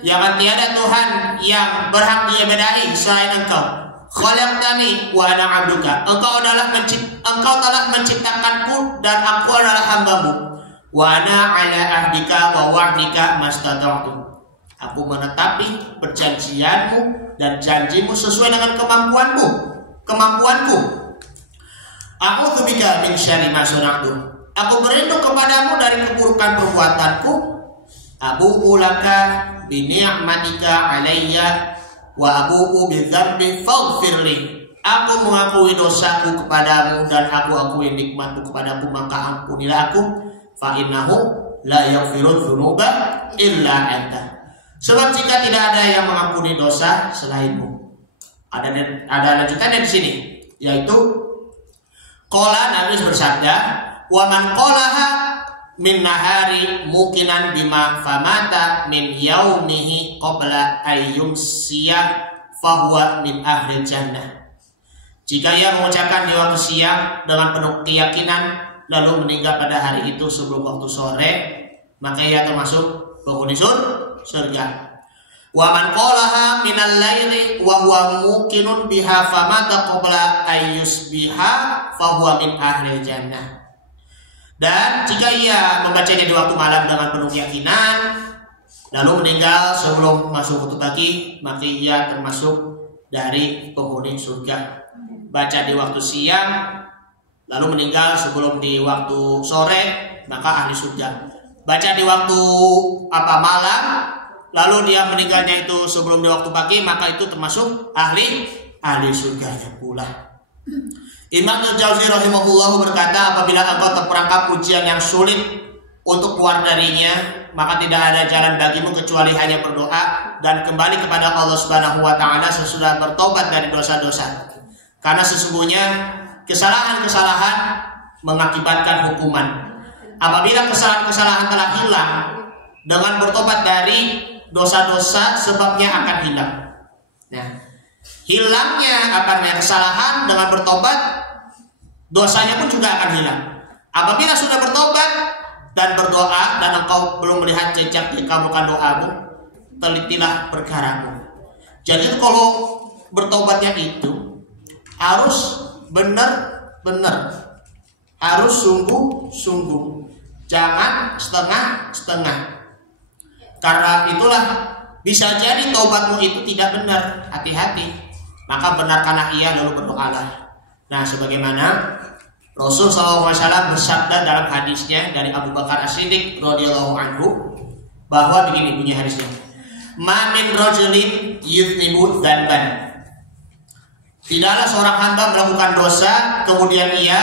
yang tiada Tuhan yang berhak diibadahi selain engkau, khalaqtani wa ana 'abduka, engkau telah menciptakanku dan aku adalah hambamu, wa ana 'ala ahdika wa wa'dika mastata'tu, aku menetapi perjanjianmu dan janjimu sesuai dengan kemampuanku. A'udzu bika min syarri ma sana'tu, aku berlindung kepadamu dari keburukan perbuatanku. Abu'u laka bi ni'matika alayya wa abu'u bi dzambi faghfirli. Aku mengakui dosaku kepadamu dan aku akui nikmatmu kepadaku, maka ampunilah aku. Fa innahu la yaghfiru dzunuba illa anta. Sebab jika tidak ada yang mengampuni dosa selainmu. Ada lanjutannya di sini, yaitu qala Nabi bersabda, wa man qalaha min nahari mukinan bima famata min yaumihi qabla ayyumsiya fahuwa min ahli jannah. Jika ia mengucapkan di waktu siang dengan penuh keyakinan lalu meninggal pada hari itu sebelum waktu sore, maka ia termasuk penghuni surga. Wa man qalaha minal laili wa huwa muqinun biha famata qabla ayyusbiha fahuwa min ahli jannah. Dan jika ia membacanya di waktu malam dengan penuh keyakinan lalu meninggal sebelum masuk waktu pagi, maka ia termasuk dari penghuni surga. Baca di waktu siang lalu meninggal sebelum di waktu sore, maka ahli surga. Baca di waktu malam lalu dia meninggalnya itu sebelum di waktu pagi, maka itu termasuk ahli surganya pula. Imam Al-Jauzi rahimahullah berkata, apabila engkau terperangkap ujian yang sulit untuk keluar darinya, maka tidak ada jalan bagimu kecuali hanya berdoa dan kembali kepada Allah Subhanahu wa taala sesudah bertobat dari dosa-dosa. Karena sesungguhnya kesalahan-kesalahan mengakibatkan hukuman. Apabila kesalahan-kesalahan telah hilang, dengan bertobat dari dosa-dosa sebabnya akan hilang. Nah, hilangnya kesalahan dengan bertobat, dosanya pun juga akan hilang. Apabila sudah bertobat dan berdoa dan engkau belum melihat jejak dikabulkan doamu, telitilah perkaramu. Jadi kalau bertobatnya itu harus benar-benar, harus sungguh-sungguh, jangan setengah-setengah. Karena itulah bisa jadi taubatmu itu tidak benar, hati-hati. Maka benarkanlah ia lalu berdoalah. Nah, sebagaimana Rasul SAW bersabda dalam hadisnya dari Abu Bakar As-Siddiq radhiyallahu anhu, bahwa begini bunyi hadisnya, ma min rajulin yuznibu dzanban. Tidaklah seorang hamba melakukan dosa kemudian ia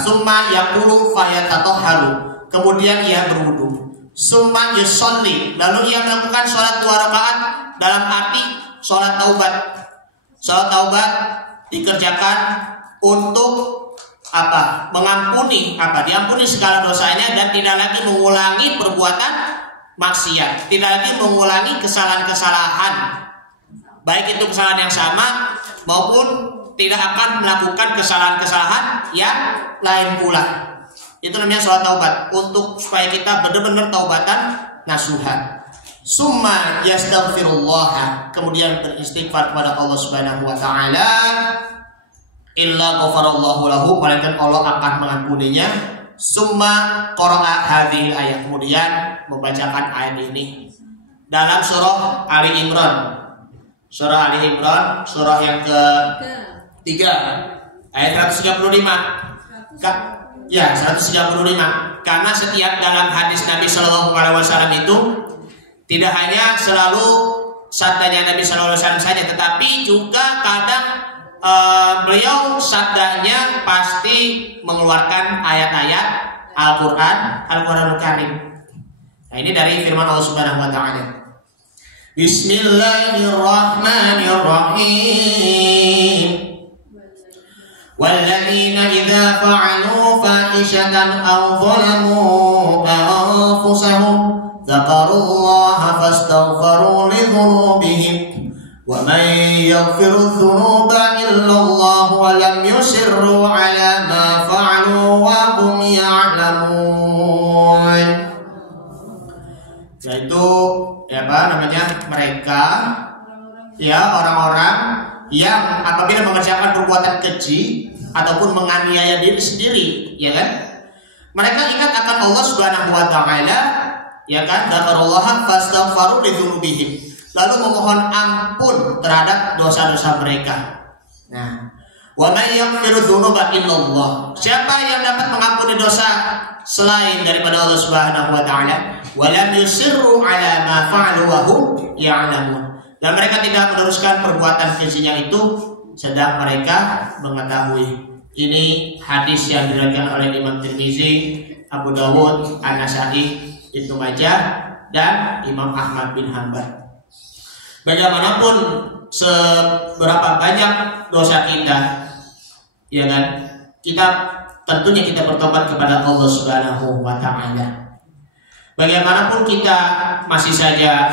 summa yaqulu fayatatahharu, kemudian ia berwudu, summa yusolli, lalu ia melakukan sholat 2 rakaat, dalam arti sholat taubat. Sholat taubat dikerjakan untuk mengampuni diampuni segala dosanya dan tidak lagi mengulangi perbuatan maksiat, tidak lagi mengulangi kesalahan-kesalahan, baik itu kesalahan yang sama maupun tidak akan melakukan kesalahan-kesalahan yang lain pula. Itu namanya sholat taubat, untuk supaya kita benar-benar taubatan nasuha. Summa yastaghfirullah, kemudian beristighfar kepada Allah Subhanahu wa taala, illa ghafarallahu lahu, melainkan Allah akan mengampuninya. Summa qara'a hadhil ayat, kemudian membacakan ayat ini dalam surah Ali Imran. Surah Ali Imran, surah yang ke-3 ayat 135. 135. Karena setiap dalam hadis Nabi Shallallahu Alaihi Wasallam itu tidak hanya selalu sabdanya Nabi Shallallahu Alaihi Wasallam saja, tetapi juga kadang beliau sabdanya pasti mengeluarkan ayat-ayat Al-Quranul Karim. Nah, ini dari firman Allah Subhanahu Wa Taala. Bismillahirrahmanirrahim. Walladzina idza fa'alu fahishatan aw zalamu anfusahum dzakarullaha fastaghfaru lidzunubihim wa man yaghfiru dzunuba illallah wa lam yusirru 'ala ma fa'alu wa hum ya'lamun. Yaitu mereka orang-orang yang apabila mengerjakan perbuatan keji ataupun menganiaya diri sendiri, ya kan? Mereka ingat akan Allah Subhanahu wa taala, ya kan? Dzakarullaha fastaghfaru lidzunubihim, lalu memohon ampun terhadap dosa-dosa mereka. Nah, Wa may yaghfiru dzunuba illallah. Siapa yang dapat mengampuni dosa selain daripada Allah Subhanahu wa taala? Wa lam yusirru ala ma fa'alu wa hum ya'lamun. Dan mereka tidak meneruskan perbuatan kejinya itu sedang mereka mengetahui. Ini hadis yang diriwayatkan oleh Imam Tirmizi, Abu Dawud, An-Nasa'i, Ibnu Majah, dan Imam Ahmad bin Hanbal. Bagaimanapun seberapa banyak dosa kita, ya kan, tentunya kita bertobat kepada Allah Subhanahu wa taala. Bagaimanapun kita masih saja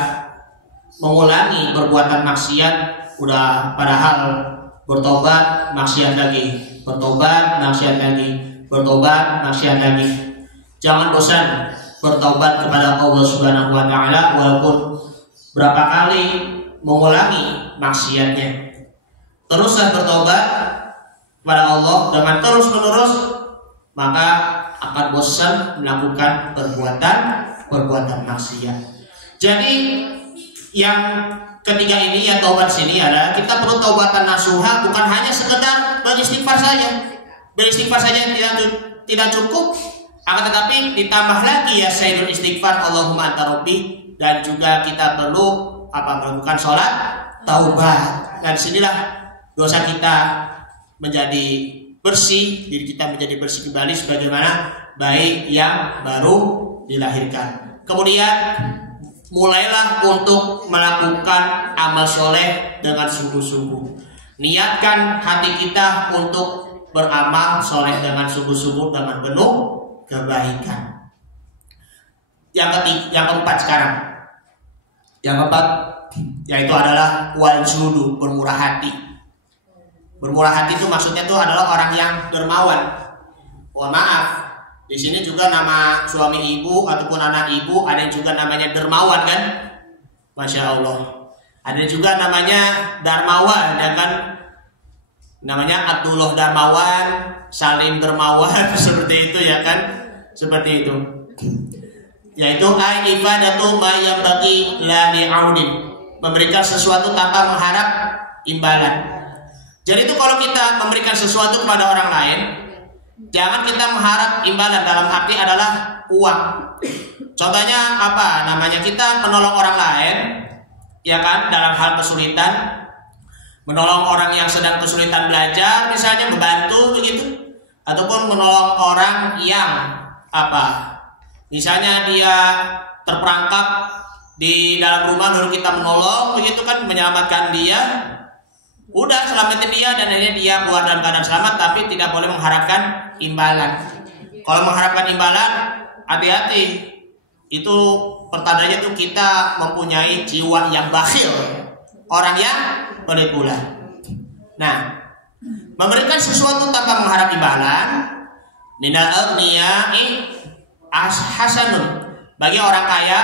mengulangi perbuatan maksiat, udah padahal bertobat maksiat lagi, bertobat maksiat lagi, bertobat maksiat lagi. Jangan bosan bertobat kepada Allah Subhanahu wa taala walaupun berapa kali mengulangi maksiatnya. Teruslah bertobat kepada Allah dengan terus menerus, maka akan bosan melakukan perbuatan maksiat. Jadi yang ketiga ini ya, taubat sini adalah kita perlu taubatan nasuha, bukan hanya sekedar beristighfar saja. Beristighfar saja tidak cukup, akan tetapi ditambah lagi ya sayyidul istighfar, Allahumma anta rabbi, dan juga kita perlu melakukan sholat taubat. Dan sinilah dosa kita menjadi bersih, diri kita menjadi bersih kembali sebagaimana bayi yang baru dilahirkan. Kemudian mulailah untuk melakukan amal soleh dengan sungguh-sungguh. Niatkan hati kita untuk beramal soleh dengan sungguh-sungguh, dengan penuh kebaikan. Yang keempat sekarang. Yang keempat yaitu adalah wal judu, bermurah hati. Bermurah hati itu maksudnya itu adalah orang yang dermawan. Mohon maaf, di sini juga nama suami ibu ataupun anak ibu ada juga namanya dermawan kan? Masya Allah. Ada juga namanya Darmawan, ya kan? Namanya Abdullah Darmawan, Salim Dermawan, seperti itu ya kan? Seperti itu. Yaitu ibadatu ma yang bagi la li'audin, memberikan sesuatu tanpa mengharap imbalan. Jadi itu kalau kita memberikan sesuatu kepada orang lain, jangan kita mengharap imbalan, dalam arti adalah uang. Contohnya apa? Namanya kita menolong orang lain, ya kan, dalam hal kesulitan, menolong orang yang sedang kesulitan belajar, misalnya membantu begitu, ataupun menolong orang yang misalnya dia terperangkap di dalam rumah lalu kita menolong begitu kan, menyelamatkan dia. Udah selamatin dia dan akhirnya dia keluar dalam keadaan selamat, tapi tidak boleh mengharapkan imbalan. Kalau mengharapkan imbalan, hati-hati. Itu pertandanya itu kita mempunyai jiwa yang bakhil, orang yang pelit pula. Nah, memberikan sesuatu tanpa mengharap imbalan, minal aghniyai hasanun, bagi orang kaya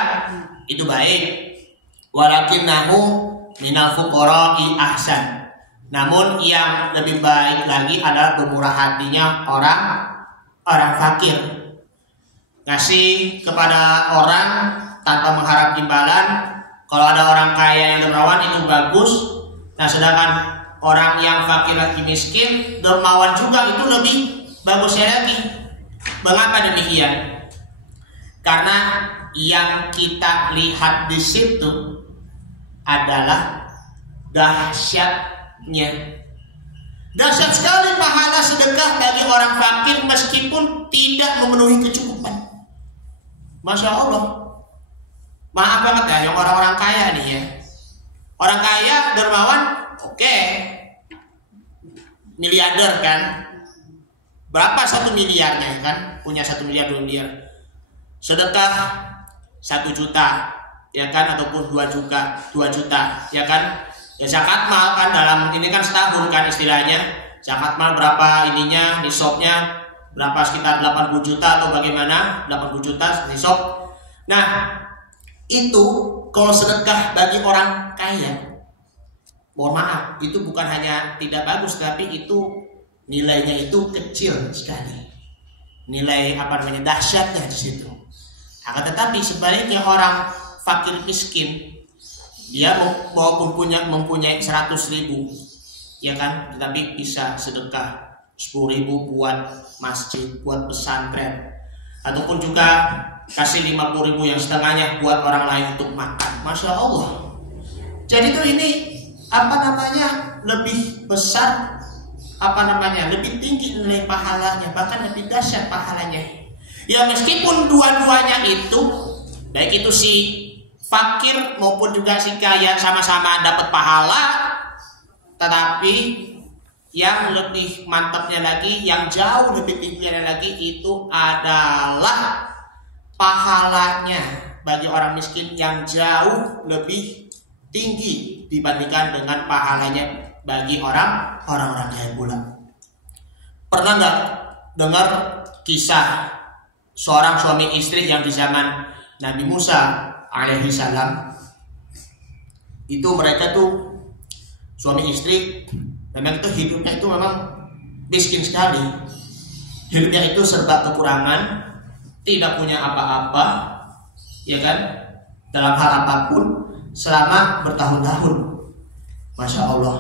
itu baik. Walakinnahu minal fuqara'i ahsan. Namun yang lebih baik lagi adalah bermurah hatinya orang fakir. Ngasih kepada orang tanpa mengharap imbalan. Kalau ada orang kaya yang dermawan itu bagus. Nah, sedangkan orang yang fakir lagi miskin, dermawan juga, itu lebih bagusnya lagi. Mengapa demikian? Karena yang kita lihat di situ adalah dahsyatnya. Dahsyat sekali pahala sedekah bagi orang fakir meskipun tidak memenuhi kecukupan. Masya Allah. Maaf banget ya yang orang-orang kaya nih ya. Orang kaya dermawan, oke, miliarder kan. Berapa 1 miliarnya kan? Punya 1 miliar, 2 miliar. Sedekah 1 juta ya kan, ataupun 2 juta ya kan. Ya zakat mal kan, dalam ini kan setahun kan istilahnya. Zakat mal berapa ininya, nisabnya berapa, sekitar 80 juta atau bagaimana, 80 juta nisab. Nah, itu kalau sedekah bagi orang kaya, mohon maaf, itu bukan hanya tidak bagus, tapi itu nilainya itu kecil sekali. Nilai dahsyatnya di situ. Akan tetapi sebaliknya orang fakir miskin, dia walaupun mempunyai 100.000, ya kan, tetapi bisa sedekah 10.000 buat masjid, buat pesantren, ataupun juga kasih 50.000 yang setengahnya buat orang lain untuk makan. Masya Allah. Jadi tuh ini lebih besar, lebih tinggi nilai pahalanya, bahkan lebih dahsyat pahalanya. Ya meskipun dua-duanya itu, baik itu si fakir maupun juga si kaya sama-sama dapat pahala, tetapi yang lebih mantapnya lagi, yang jauh lebih tingginya lagi itu adalah pahalanya bagi orang miskin yang jauh lebih tinggi dibandingkan dengan pahalanya bagi orang-orang kaya pula. Pernah nggak dengar kisah seorang suami istri yang di zaman Nabi Musa alaihi salam? Itu mereka tuh suami istri, memang itu hidupnya itu memang miskin sekali. Hidupnya itu serba kekurangan, tidak punya apa-apa, ya kan, dalam hal apapun selama bertahun-tahun. Masya Allah.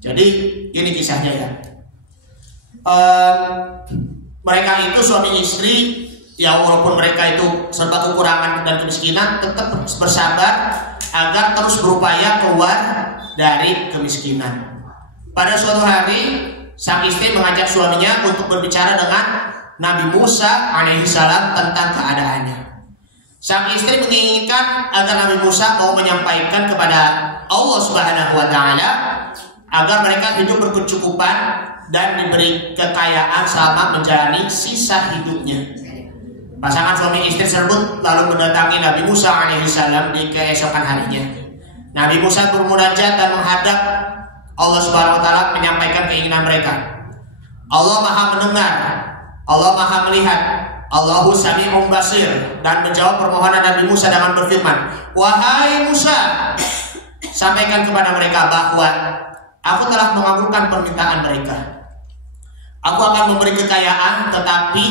Jadi ini kisahnya ya. Mereka itu suami istri, ya walaupun mereka itu serba kekurangan dan kemiskinan, tetap bersabar agar terus berupaya keluar dari kemiskinan. Pada suatu hari, sang istri mengajak suaminya untuk berbicara dengan Nabi Musa alaihissalam tentang keadaannya. Sang istri menginginkan agar Nabi Musa mau menyampaikan kepada Allah Subhanahu wa Ta'ala agar mereka hidup berkecukupan dan diberi kekayaan selama menjalani sisa hidupnya. Pasangan suami istri tersebut lalu mendatangi Nabi Musa alaihissalam di keesokan harinya. Nabi Musa bermunajat dan menghadap Allah Subhanahu wa Ta'ala menyampaikan keinginan mereka. Allah Maha mendengar, Allah Maha melihat, Allahu Sami'un Basir, dan menjawab permohonan Nabi Musa dengan berfirman, "Wahai Musa, sampaikan kepada mereka bahwa aku telah mengabulkan permintaan mereka. Aku akan memberi kekayaan, tetapi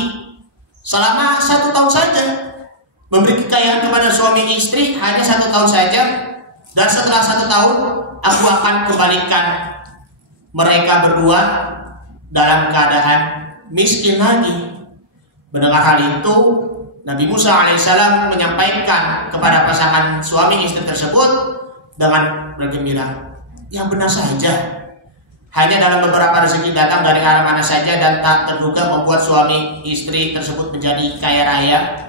selama 1 tahun saja. Memberi kekayaan kepada suami istri hanya 1 tahun saja, dan setelah 1 tahun aku akan kembalikan mereka berdua dalam keadaan miskin lagi." Mendengar hal itu, Nabi Musa alaihissalam menyampaikan kepada pasangan suami istri tersebut dengan bergembira, "Yang benar saja, hanya dalam beberapa rezeki datang dari arah mana saja dan tak terduga membuat suami istri tersebut menjadi kaya raya.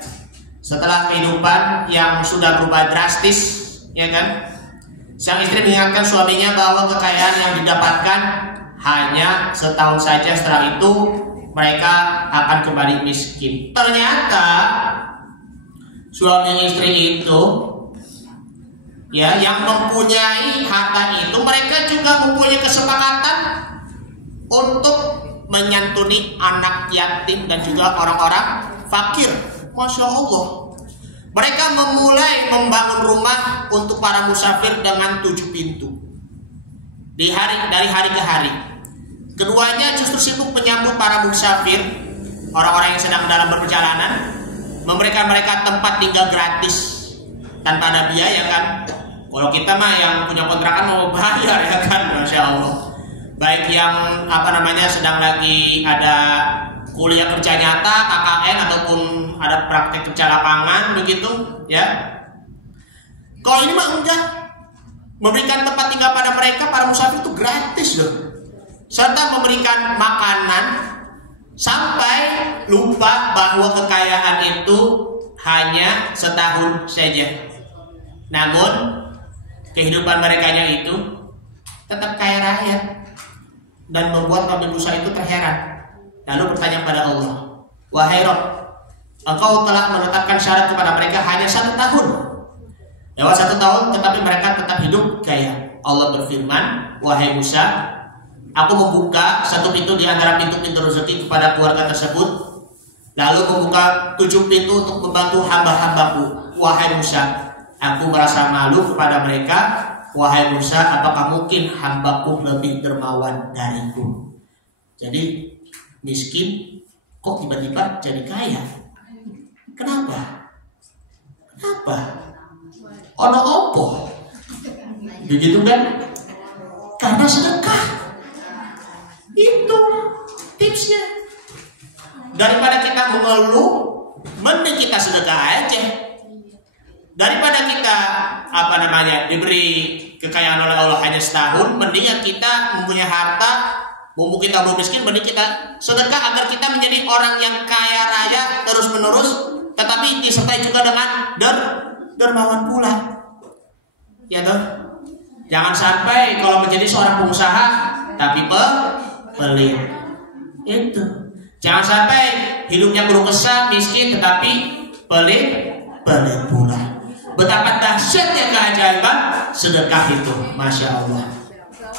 Setelah kehidupan yang sudah berubah drastis, ya kan? Sang istri mengingatkan suaminya bahwa kekayaan yang didapatkan hanya setahun saja, setelah itu mereka akan kembali miskin. Ternyata suami istri itu, ya, yang mempunyai harta itu, mereka juga mempunyai kesepakatan untuk menyantuni anak yatim dan juga orang-orang fakir. Masya Allah. Mereka memulai membangun rumah untuk para musafir dengan 7 pintu dari hari ke hari. Keduanya justru sibuk menyambut para musafir, orang-orang yang sedang dalam perjalanan, memberikan mereka tempat tinggal gratis tanpa ada biaya, kan? Kalau kita mah yang punya kontrakan mau bayar, ya kan? Masya Allah. Baik yang sedang lagi ada kuliah kerja nyata, KKN, ataupun ada praktek kerja lapangan begitu, ya. Kalau ini mah enggak, memberikan tempat tinggal pada mereka para musafir itu gratis loh, serta memberikan makanan sampai lupa bahwa kekayaan itu hanya setahun saja. Namun kehidupan merekanya itu tetap kaya raya dan membuat Nabi Musa itu terheran. Lalu bertanya pada Allah, "Wahai Rabb, Engkau telah menetapkan syarat kepada mereka hanya 1 tahun. Lewat 1 tahun tetapi mereka tetap hidup kaya." Allah berfirman, "Wahai Musa, aku membuka 1 pintu di antara pintu-pintu rezeki kepada keluarga tersebut, lalu membuka 7 pintu untuk membantu hamba-hambaku. Wahai Musa, aku merasa malu kepada mereka. Wahai Musa, apakah mungkin hambaku lebih dermawan dariku?" Jadi miskin kok tiba-tiba jadi kaya? Kenapa? Ono opo? Begitu kan? karena sedekah. Itu tipsnya. Daripada kita mengeluh, mending kita sedekah aja. Daripada kita diberi kekayaan oleh Allah hanya setahun, mending kita mempunyai harta, mumpung kita belum miskin, mending kita sedekah agar kita menjadi orang yang kaya raya terus menerus, tetapi disertai juga dengan dermawan pula. Ya toh? Jangan sampai kalau menjadi seorang pengusaha tapi pelit. Itu. Jangan sampai hidupnya keluh kesah, miskin tetapi pelit pula. Betapa dahsyatnya keajaiban sedekah itu, masya Allah.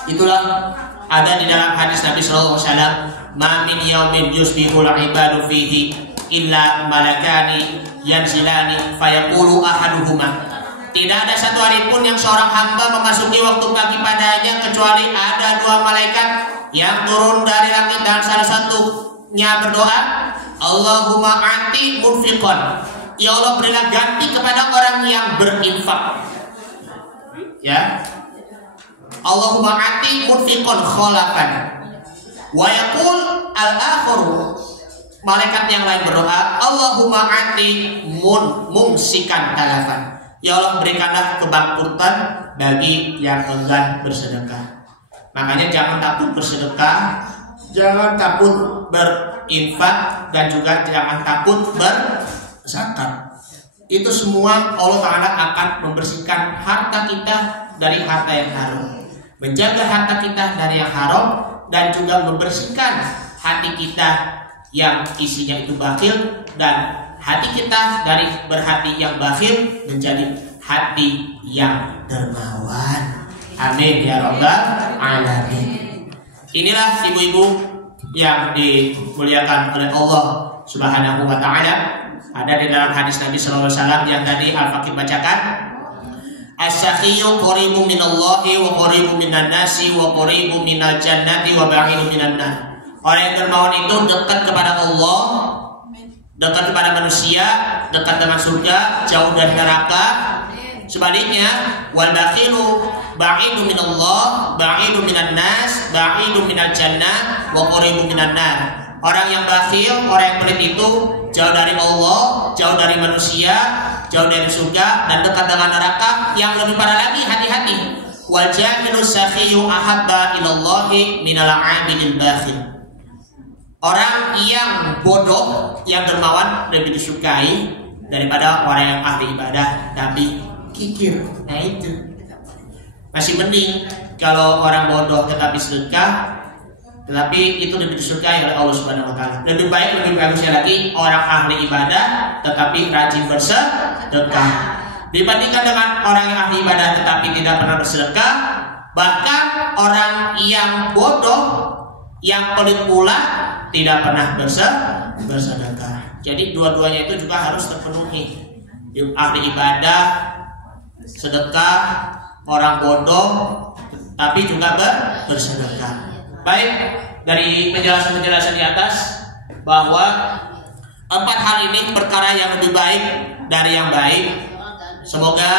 Itulah ada di dalam hadis Nabi Sallallahu Alaihi Wasallam, "Ma min yaumin yusbihul ibadu fihi illa malakani yanzilani fayaqulu ahaduhuma." Tidak ada satu hari pun yang seorang hamba memasuki waktu pagi padanya kecuali ada dua malaikat yang turun dari langit dan salah satunya berdoa, "Allahumma ati munfiqan." Ya Allah, berilah ganti kepada orang yang berinfak. Ya. Allahumma ati munfiqan khalafan. Wa yaqul al-akharu. Malaikat yang lain berdoa, Allahumma ati mumsikan talafan. Ya Allah, berikanlah kebangkrutan bagi yang enggan bersedekah. Makanya jangan takut bersedekah, jangan takut berinfak, dan juga jangan takut berzakat. Itu semua Allah Ta'ala akan membersihkan harta kita dari harta yang haram, menjaga harta kita dari yang haram, dan juga membersihkan hati kita yang isinya itu bakhil, dan hati kita dari berhati yang bakhil menjadi hati yang dermawan. Amin ya rabbal alamin. Inilah ibu-ibu yang dimuliakan oleh Allah Subhanahu wa ta'ala. Ada di dalam hadis Nabi sallallahu alaihi wasallam yang tadi Al-Faqih bacakan. As-sakhiyyu qaribu minallahi wa qaribu minan nasi wa qaribu minal jannati wa ba'idu minan nar. Orang yang dermawan itu dekat kepada Allah, dekat kepada manusia, dekat dengan surga, jauh dari neraka. Sebaliknya, wal bakhilu ba'idu minallah, ba'idu minan nas, ba'idu minal jannah, wa qaribu minan nar. Orang yang bakhil, orang yang pelit itu jauh dari Allah, jauh dari manusia, jauh dari surga, dan dekat dengan neraka. Yang lebih parah lagi, hati-hati. Wal jamilu sakhiyu ahabba ilallahi minal 'abidil bakhil. Orang yang bodoh, yang dermawan lebih disukai daripada orang yang ahli ibadah tapi kikir. Nah itu masih mending kalau orang bodoh tetapi sedekah, tetapi itu lebih disukai oleh Allah Subhanahu wa ta'ala. Lebih baik, lebih bagusnya lagi orang ahli ibadah tetapi rajin bersedekah dibandingkan dengan orang yang ahli ibadah tetapi tidak pernah bersedekah. Bahkan orang yang bodoh, yang pelit pula, tidak pernah bersedekah. Jadi dua-duanya itu juga harus terpenuhi. Ahli ibadah, sedekah, orang bodoh tapi juga bersedekah. Baik, dari penjelasan-penjelasan di atas bahwa 4 hal ini perkara yang lebih baik dari yang baik. Semoga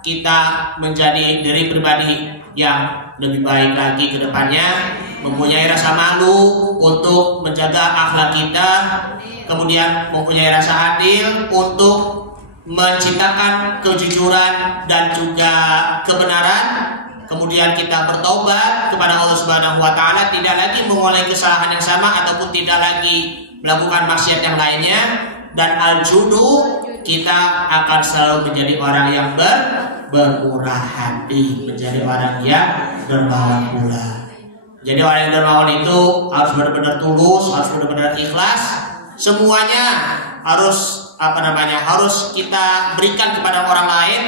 kita menjadi diri pribadi yang lebih baik lagi ke depannya, mempunyai rasa malu untuk menjaga akhlak kita, kemudian mempunyai rasa adil untuk menciptakan kejujuran dan juga kebenaran. Kemudian kita bertobat kepada Allah Subhanahu wa ta'ala, tidak lagi mengulangi kesalahan yang sama ataupun tidak lagi melakukan maksiat yang lainnya. Dan al-judu, kita akan selalu menjadi orang yang bermurah hati, menjadi orang yang dermawan pula. Jadi orang yang dermawan itu harus benar-benar tulus, harus benar-benar ikhlas. Semuanya harus harus kita berikan kepada orang lain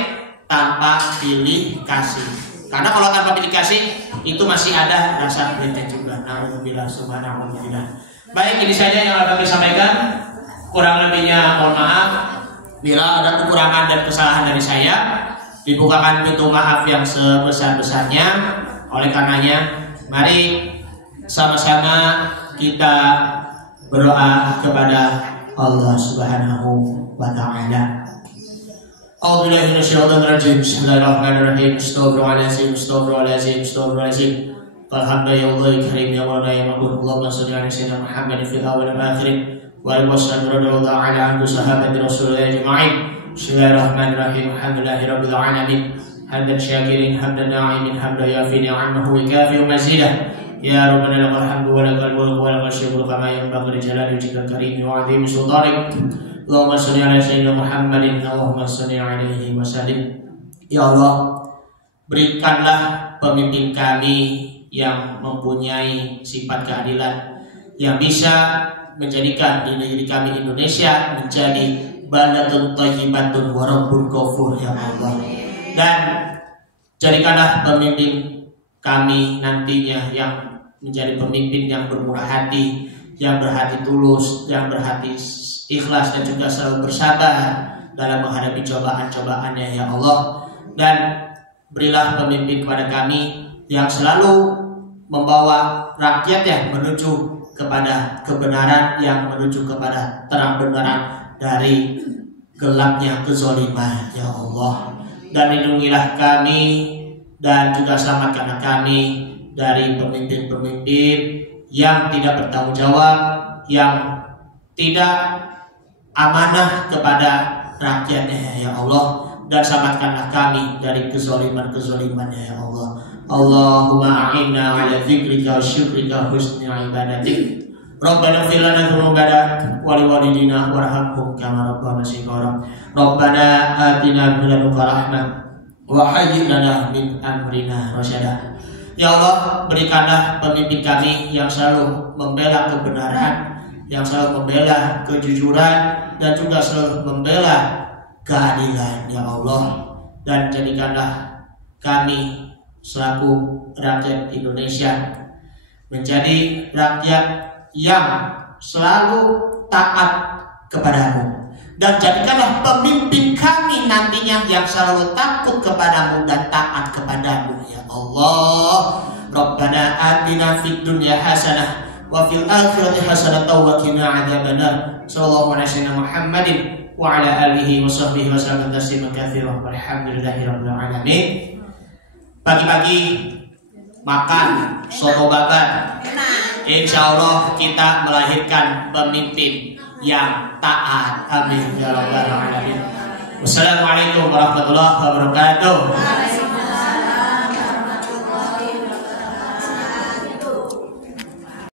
tanpa pilih kasih. Karena kalau tanpa pilih kasih itu masih ada rasa bete juga. Alhamdulillah, subhanallah. Baik, ini saja yang akan kami sampaikan. Kurang lebihnya mohon maaf. Bila ada kekurangan dan kesalahan dari saya, dibukakan pintu maaf yang sebesar-besarnya. Oleh karenanya, mari sama-sama kita berdoa kepada Allah Subhanahu wa ta'ala. A'udzubillahi minasyaitonir rajim. Bismillahirrahmanirrahim. Astaghfirullahalazim. Alhamdulillahi karim ya Allah ya Maghfur. Allahumma shalli ala sayyidina Muhammad fil awwal wal akhir wa radhiyallahu ala anhu sahabati Rasulillah ajma'in. Bismillahirrahmanirrahim. Alhamdulillahirabbil alamin. Hamdan syakirin, hamdan na'imin, hamdan yafi ni'amahu wa kafi mazidah. Ya Rabbana lakal hamdu wa lakal mulku wa lakal syukru kama yanbaghi li jalali wajhikal karim wa 'azimi sultanik. Allahumma shalli ala sayyidina Muhammadin, Allahumma shalli alaihi wa sallim. Ya Allah, berikanlah pemimpin kami yang mempunyai sifat keadilan, yang bisa menjadikan di negeri kami Indonesia menjadi baldatun thayyibatun wa rabbun ghafur ya Allah. Dan jadikanlah pemimpin kami nantinya yang menjadi pemimpin yang bermurah hati, yang berhati tulus, yang berhati ikhlas, dan juga selalu bersabar dalam menghadapi cobaan-cobaannya ya Allah. Dan berilah pemimpin kepada kami yang selalu membawa rakyatnya menuju kepada kebenaran, yang menuju kepada terang beneran dari gelapnya kezaliman ya Allah. Dan lindungilah kami dan juga selamatkanlah kami dari pemimpin-pemimpin yang tidak bertanggung jawab, yang tidak amanah kepada rakyatnya ya Allah. Dan selamatkanlah kami dari kezaliman-kezalimannya ya Allah. Allahumma a'inna ala dzikrika wa syukrika husni ibadatik. Rabbana fil lana dzunubana wa liwalidina warhamhum kama rabbana shighara. Rabbana atina min ladunka rahmah wa hayyi lana min amrina rasyada. Ya Allah, berikanlah pemimpin kami yang selalu membela kebenaran, yang selalu membela kejujuran, dan juga selalu membela keadilan ya Allah. Dan jadikanlah kami selaku rakyat Indonesia menjadi rakyat yang selalu taat kepadamu, dan jadikanlah pemimpin kami nantinya yang selalu takut kepadamu dan taat kepadamu ya Allah. Rabbana atina fid dunya hasanah wa fil akhirati hasanah wa qina adzabannar. Sallallahu alaihi wasallam Muhammadin wa ala alihi wa sahbihi wa sallam tasliman katsiran walhamdulillahirabbil alamin. Pagi-pagi makan soto bakar. Insya Allah kita melahirkan pemimpin yang taat. Amin ya rabbal alamin. Wassalamualaikum warahmatullahi wabarakatuh.